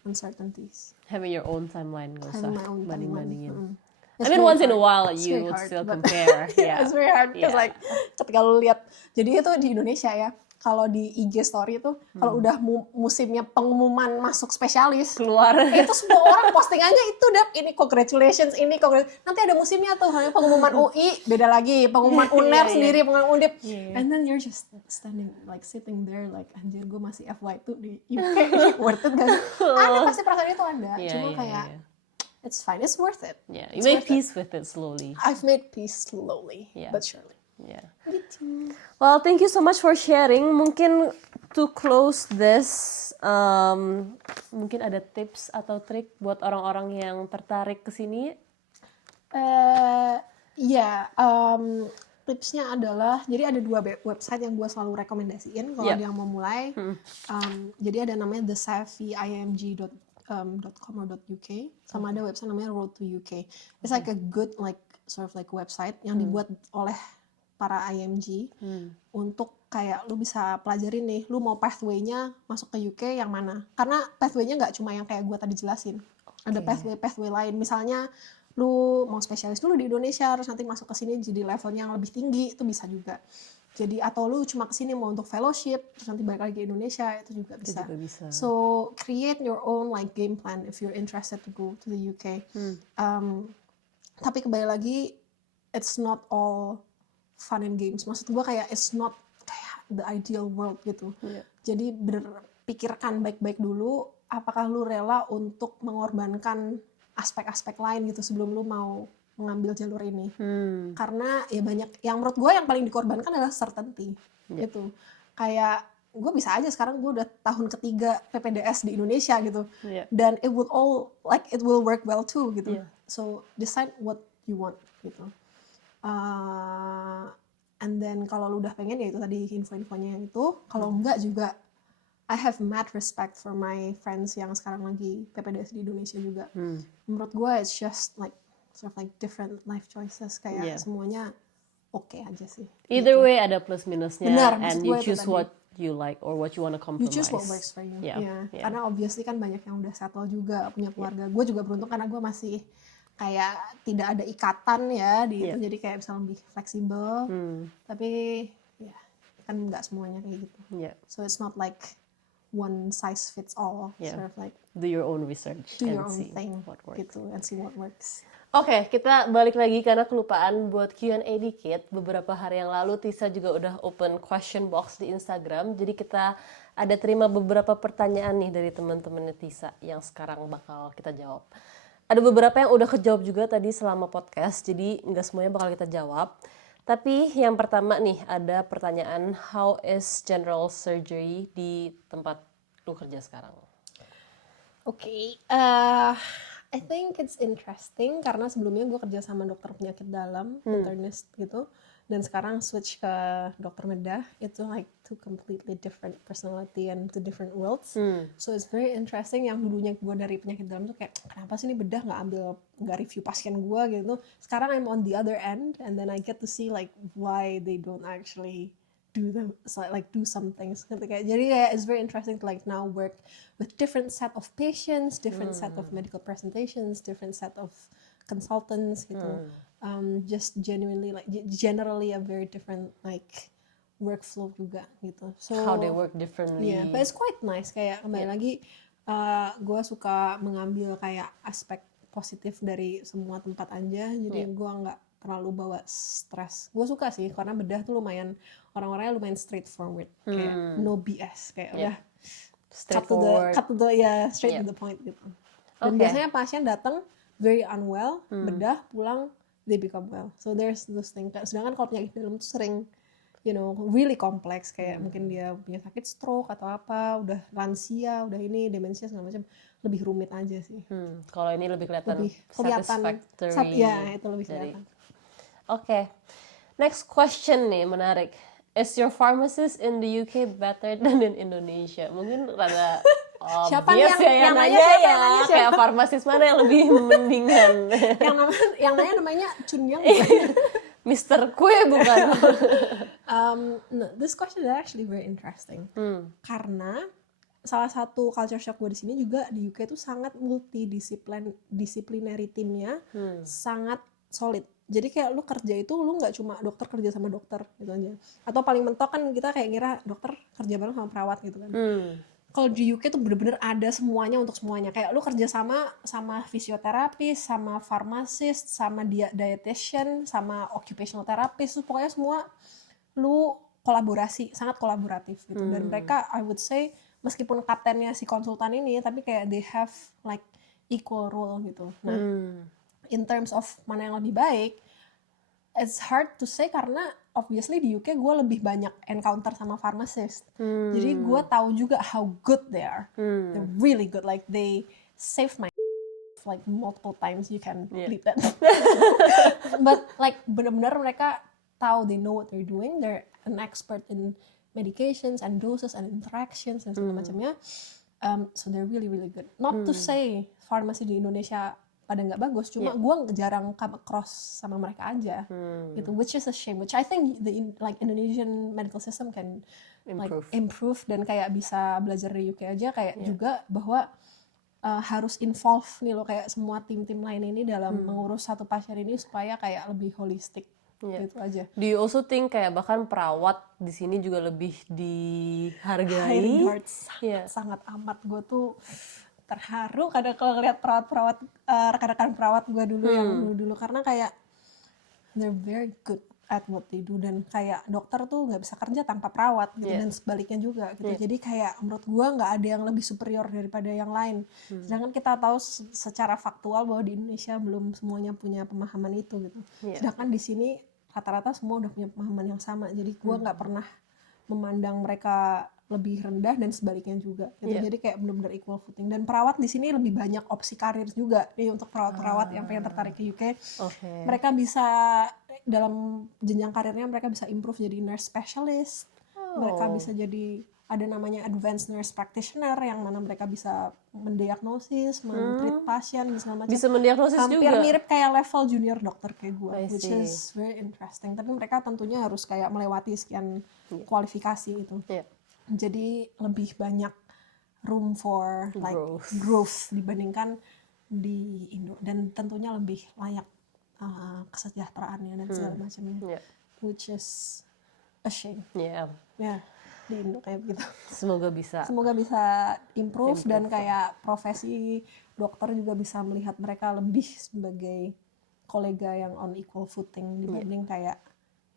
uncertainties. Having your own timeline, gak usah banding-bandingin. It's I mean once in a hard. while It's you would hard, still compare. It's very hard because like ketika lu lihat, jadi itu di Indonesia ya, kalau di IG story itu kalau udah musimnya pengumuman masuk spesialis keluar itu semua orang postingannya itu ini congratulations nanti ada musimnya tuh pengumuman UI beda lagi pengumuman UNER sendiri pengumuman UNDIP and then you're just standing like sitting there like anjir gue masih FY2 di UK worth it gak? Ada pasti perasaan itu ada cuma kayak it's fine, it's worth it. Yeah, you made peace with it slowly. I've made peace slowly, but surely. Yeah. Gitu. Well, thank you so much for sharing. Mungkin to close this, mungkin ada tips atau trik buat orang-orang yang tertarik ke sini? Tipsnya adalah, jadi ada 2 website yang gue selalu rekomendasiin kalau dia mau mulai. Jadi ada namanya thesavvyimg.com or .uk, sama ada website namanya Road to UK. It's like a good sort of website yang dibuat oleh para IMG untuk kayak lu bisa pelajarin nih, lu mau pathway-nya masuk ke UK yang mana. Karena pathway-nya nggak cuma yang kayak gue tadi jelasin. Ada pathway lain. Misalnya lu mau spesialis dulu di Indonesia, terus nanti masuk ke sini jadi levelnya yang lebih tinggi, itu bisa juga. Jadi atau lu cuma kesini mau untuk fellowship, terus nanti balik lagi ke Indonesia, itu juga bisa. So create your own game plan if you're interested to go to the UK. Tapi kembali lagi, it's not all fun and games. Maksud gue kayak it's not kayak the ideal world gitu. Jadi berpikirkan baik-baik dulu, apakah lu rela untuk mengorbankan aspek-aspek lain gitu sebelum lu mau mengambil jalur ini. Karena ya banyak, yang menurut gue yang paling dikorbankan adalah certainty gitu. Kayak gue bisa aja sekarang gue udah tahun ketiga PPDS di Indonesia gitu. Dan it will work well too gitu. So decide what you want gitu. And then kalau lu udah pengen ya itu tadi info-infonya yang itu. Kalau enggak juga I have mad respect for my friends yang sekarang lagi PPDS di Indonesia juga. Menurut gue it's just sort of different life choices kayak semuanya oke aja sih. Either gitu. way ada plus minusnya. Benar, and you choose what you like or what you want to compromise. You choose what works for you. Karena obviously kan banyak yang udah settle juga punya keluarga. Gue juga beruntung karena gue masih kayak tidak ada ikatan ya di itu, jadi kayak bisa lebih fleksibel. Tapi ya kan nggak semuanya kayak gitu. So it's not like one size fits all. Sort of do your own research. Do your own thing what works. Gitu and see what works. Oke, kita balik lagi karena kelupaan buat Q&A dikit. Beberapa hari yang lalu Tisa juga udah open question box di Instagram. Jadi kita ada terima beberapa pertanyaan nih dari teman-temannya Tisa yang sekarang bakal kita jawab. Ada beberapa yang udah kejawab juga tadi selama podcast, jadi nggak semuanya bakal kita jawab. Tapi yang pertama nih, ada pertanyaan, how is general surgery di tempat lu kerja sekarang? Oke, I think it's interesting karena sebelumnya gue kerja sama dokter penyakit dalam, internist gitu. Dan sekarang switch ke dokter bedah, itu two completely different personality and two different worlds. So it's very interesting. Yang dulunya gue dari penyakit dalam tuh kayak kenapa sih ini bedah nggak review pasien gue gitu. Sekarang I'm on the other end and then I get to see why they don't actually do some things. Jadi it's very interesting to now work with different set of patients, different set of medical presentations, different set of consultants gitu. Just generally a very different workflow juga gitu. So how they work differently. Yeah, but it's quite nice. Kayak kembali lagi, gue suka mengambil kayak aspek positif dari semua tempat aja. Jadi gue nggak terlalu bawa stres. Gue suka sih karena bedah tuh lumayan orang-orangnya lumayan straightforward. Kayak no BS. Kayak udah straightforward. Cut to the straight to the point gitu. Dan biasanya pasien datang very unwell, bedah pulang they become well. So there's those things. Sedangkan kalau penyakit dalam tuh sering, really kompleks. Kayak mungkin dia punya sakit stroke atau apa, udah lansia, udah ini demensia segala macam, lebih rumit aja sih. Kalau ini lebih kelihatan satisfactory. Itu lebih kelihatan. Oke. Next question nih, menarik. Is your pharmacist in the UK better than in Indonesia? Mungkin rada siapa yang nanya ya, kayak farmasis mana yang lebih mendingan? yang nanya namanya Chunyang. Mister Kue bukan? No, this question is actually very interesting. Karena salah satu culture shock gue di sini juga di UK itu sangat multidisciplinary timnya sangat solid. Jadi kayak lu kerja itu lu nggak cuma dokter kerja sama dokter gitu aja. Atau paling mentok kan kita kayak ngira dokter kerja bareng sama perawat gitu kan. Kalau di UK tuh bener-bener ada semuanya untuk semuanya. Kayak lu kerja sama fisioterapis, sama farmasis, sama dietitian, sama occupational therapist, tuh pokoknya semua lu kolaborasi, sangat kolaboratif gitu. Dan mereka I would say meskipun kaptennya si konsultan ini, tapi kayak they have like equal role gitu. Nah, in terms of mana yang lebih baik, it's hard to say karena obviously di UK gue lebih banyak encounter sama pharmacist. Jadi gue tahu juga how good they are. They're really good. Like they save my like multiple times. You can bleep that. But like benar-benar mereka tahu, they know what they're doing. They're an expert in medications and doses and interactions dan segala macamnya. So they're really really good. Not to say farmasi di Indonesia pada nggak bagus, cuma gue jarang come across sama mereka aja, gitu, which is a shame. Which I think the Indonesian medical system can improve dan kayak bisa belajar dari UK aja, kayak juga bahwa harus involve nih loh kayak semua tim-tim lain ini dalam mengurus satu pasien ini supaya kayak lebih holistik. Gitu aja. Do you also think kayak bahkan perawat di sini juga lebih dihargai? Sangat amat. Gue tuh terharu kadang kalau ngeliat perawat-perawat rekan-rekan perawat gue dulu yang dulu karena kayak they're very good at what they do, dan kayak dokter tuh nggak bisa kerja tanpa perawat gitu, dan sebaliknya juga gitu. Jadi kayak menurut gue nggak ada yang lebih superior daripada yang lain. Sedangkan kita tahu secara faktual bahwa di Indonesia belum semuanya punya pemahaman itu gitu. Sedangkan di sini rata-rata semua udah punya pemahaman yang sama. Jadi gue nggak pernah memandang mereka lebih rendah dan sebaliknya juga gitu. Jadi kayak benar-benar equal footing, dan perawat di sini lebih banyak opsi karir juga nih untuk perawat-perawat yang pengen tertarik ke UK. Mereka bisa dalam jenjang karirnya mereka bisa improve jadi nurse specialist. Mereka bisa jadi ada namanya advanced nurse practitioner yang mana mereka bisa mendiagnosis, men-treat pasien segala macam. Bisa mendiagnosis hampir juga. Mirip kayak level junior dokter kayak gue, which is very interesting. Tapi mereka tentunya harus kayak melewati sekian kualifikasi itu. Jadi lebih banyak room for like growth dibandingkan di Indo, dan tentunya lebih layak kesejahteraannya dan segala macamnya, which is a shame. Di Indo kayak begitu. Semoga bisa improve dan kayak profesi dokter juga bisa melihat mereka lebih sebagai kolega yang on equal footing dibanding kayak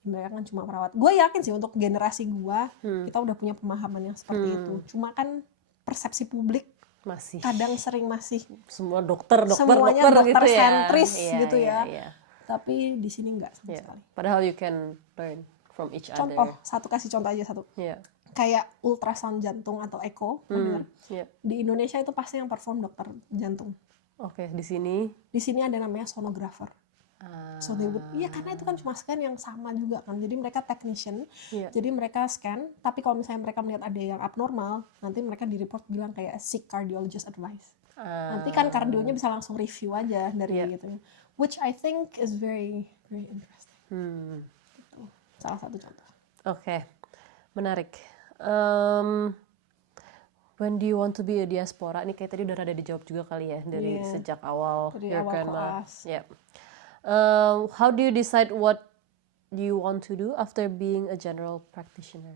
mereka kan cuma perawat. Gue yakin sih untuk generasi gue kita udah punya pemahaman yang seperti itu. Cuma kan persepsi publik masih kadang sering masih semua dokter semuanya dokter gitu sentris ya. gitu ya. Tapi di sini enggak sama sekali. Padahal you can learn from each other. Kasih contoh aja satu. Kayak ultrasound jantung atau echo, di Indonesia itu pasti yang perform dokter jantung. Di sini ada namanya sonografer. So they would, karena itu kan cuma scan yang sama juga kan. Jadi mereka technician, jadi mereka scan. Tapi kalau misalnya mereka melihat ada yang abnormal, nanti mereka di-report bilang kayak seek cardiologist advice. Nanti kan kardionya bisa langsung review aja dari gitu. Which I think is very very interesting. Gitu. Salah satu contoh. Menarik. When do you want to be a diaspora? Ini kayak tadi udah rada dijawab juga kali ya dari sejak awal. Dari awal koas. How do you decide what you want to do after being a general practitioner?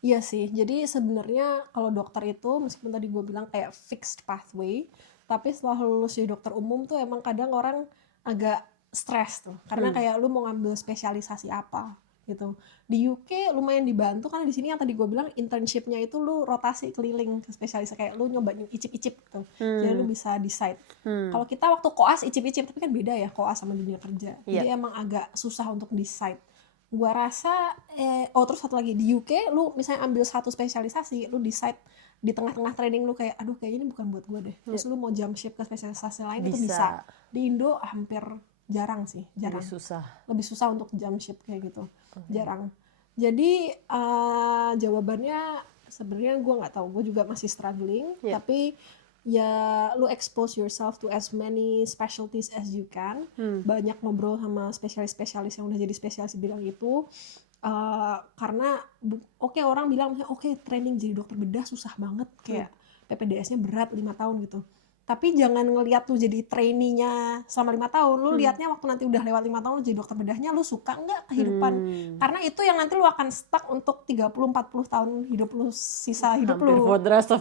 Iya sih, jadi sebenarnya kalau dokter itu meskipun tadi gue bilang kayak fixed pathway, tapi setelah lulus jadi dokter umum tuh emang kadang orang agak stres tuh, karena kayak lu mau ngambil spesialisasi apa gitu. Di UK lumayan dibantu karena di sini yang tadi gue bilang internshipnya itu lu rotasi keliling ke spesialis, kayak lu nyoba icip-icip gitu. Jadi lu bisa decide. Kalau kita waktu koas icip-icip, tapi kan beda ya koas sama dunia kerja. Jadi emang agak susah untuk decide. Gua rasa terus satu lagi di UK lu misalnya ambil satu spesialisasi, lu decide di tengah-tengah training lu kayak aduh kayaknya ini bukan buat gue deh. Terus lu mau jump ship ke spesialisasi lain itu bisa. Di Indo hampir jarang. Lebih susah untuk jump ship kayak gitu. Jarang. Jadi jawabannya sebenarnya gue nggak tahu, gue juga masih struggling. Tapi ya lu expose yourself to as many specialties as you can. Banyak ngobrol sama spesialis-spesialis yang udah jadi spesialis di bidang itu. Karena orang bilang training jadi dokter bedah susah banget, kayak PPDS-nya berat 5 tahun gitu. Tapi jangan ngelihat tuh jadi trainee-nya selama 5 tahun. Lu lihatnya waktu nanti udah lewat 5 tahun lu jadi dokter bedahnya, lu suka nggak kehidupan? Karena itu yang nanti lu akan stuck untuk 30-40 tahun hidup lu, sisa hidup Hampir lu. for the rest of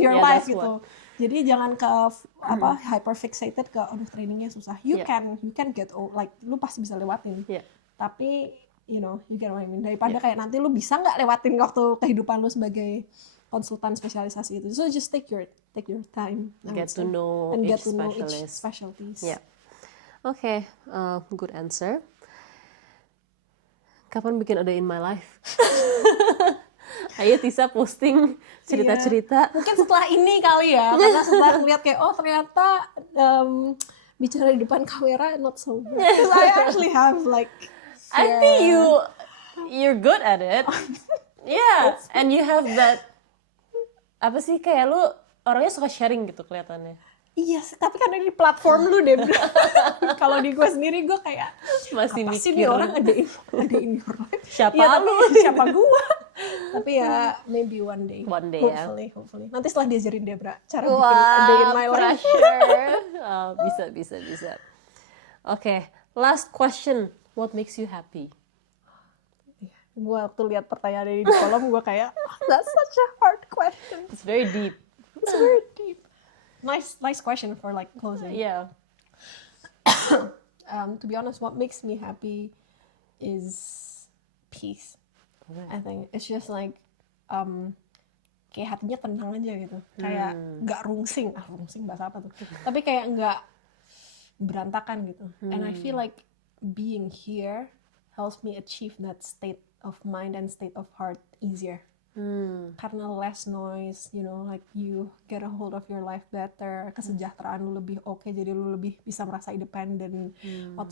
your life that's gitu. Jadi jangan ke hyper fixated ke aduh trainingnya susah. You can get old, like lu pasti bisa lewatin. Tapi you get what I mean. Daripada kayak nanti lu bisa nggak lewatin waktu kehidupan lu sebagai konsultan spesialisasi itu. So just take your time. Get to know each specialties. Yeah. Okay, good answer. Kapan bikin ada in my life? Ayo Tisa posting cerita-cerita. Mungkin setelah ini kali ya, karena setelah ngeliat kayak ternyata bicara di depan kamera not so good. Because I actually have like I think you're good at it. Yeah, and you have that apa sih kayak lu orangnya suka sharing gitu kelihatannya. Iya sih, tapi kan di platform lu deh. Kalau di gue sendiri gue kayak masih apa mikir sih nih orang ada in your life. Siapa ya, lu? Siapa gue? Tapi ya maybe one day. Hopefully. Nanti setelah diajarin Debra cara bikin a day in my life. Bisa. Okay, last question. What makes you happy? Gue waktu lihat pertanyaan ini di kolom gue kayak that's such a hard question. It's very deep. Nice question for like closing. Yeah. To be honest, what makes me happy is peace. Okay. I think it's just like kayak hatinya tenang aja gitu. Kayak nggak rungsing bahasa apa tuh. Tapi kayak nggak berantakan gitu. And I feel like being here helps me achieve that state of mind and state of heart easier. Karena less noise, like you get a hold of your life better, kesejahteraan lu lebih oke, jadi lu lebih bisa merasa independen.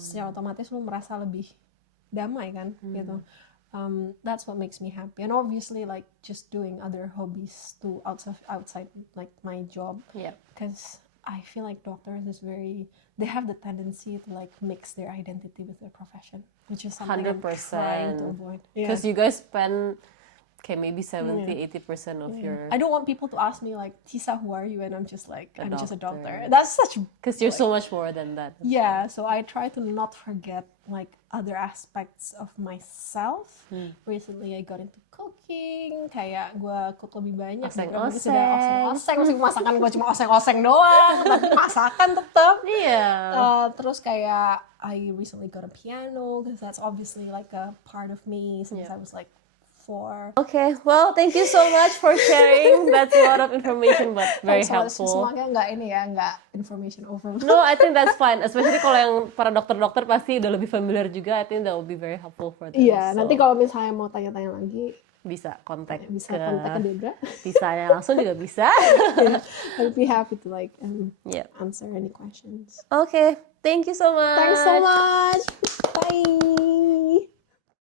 Secara otomatis lu merasa lebih damai kan, gitu. That's what makes me happy. And obviously like just doing other hobbies too outside like my job. Yeah. Because I feel like doctors they have the tendency to like mix their identity with their profession, which is something 100%. I'm trying to avoid. Because you guys spend maybe 70-80% of your... I don't want people to ask me like, Tisa, who are you? And I'm just like, I'm just a doctor. That's such... Because you're so much more than that. Yeah, so I try to not forget like other aspects of myself. Recently I got into cooking, kayak gue cook lebih banyak. Oseng-oseng. Masakan gue cuma oseng-oseng doang, tapi masakan tetap. Terus kayak I recently got a piano, because that's obviously like a part of me since I was like 4. Okay, well, thank you so much for sharing. That's a lot of information, but very helpful. Semuanya nggak information overload. No, I think that's fine. Especially kalau yang para dokter-dokter pasti udah lebih familiar juga. I think that will be very helpful for them. Iya, nanti kalau misalnya mau tanya-tanya lagi, bisa kontak ke Debra. Tisanya langsung juga bisa. I'll be happy to like answer any questions. Okay, thank you so much. Thanks so much. Bye.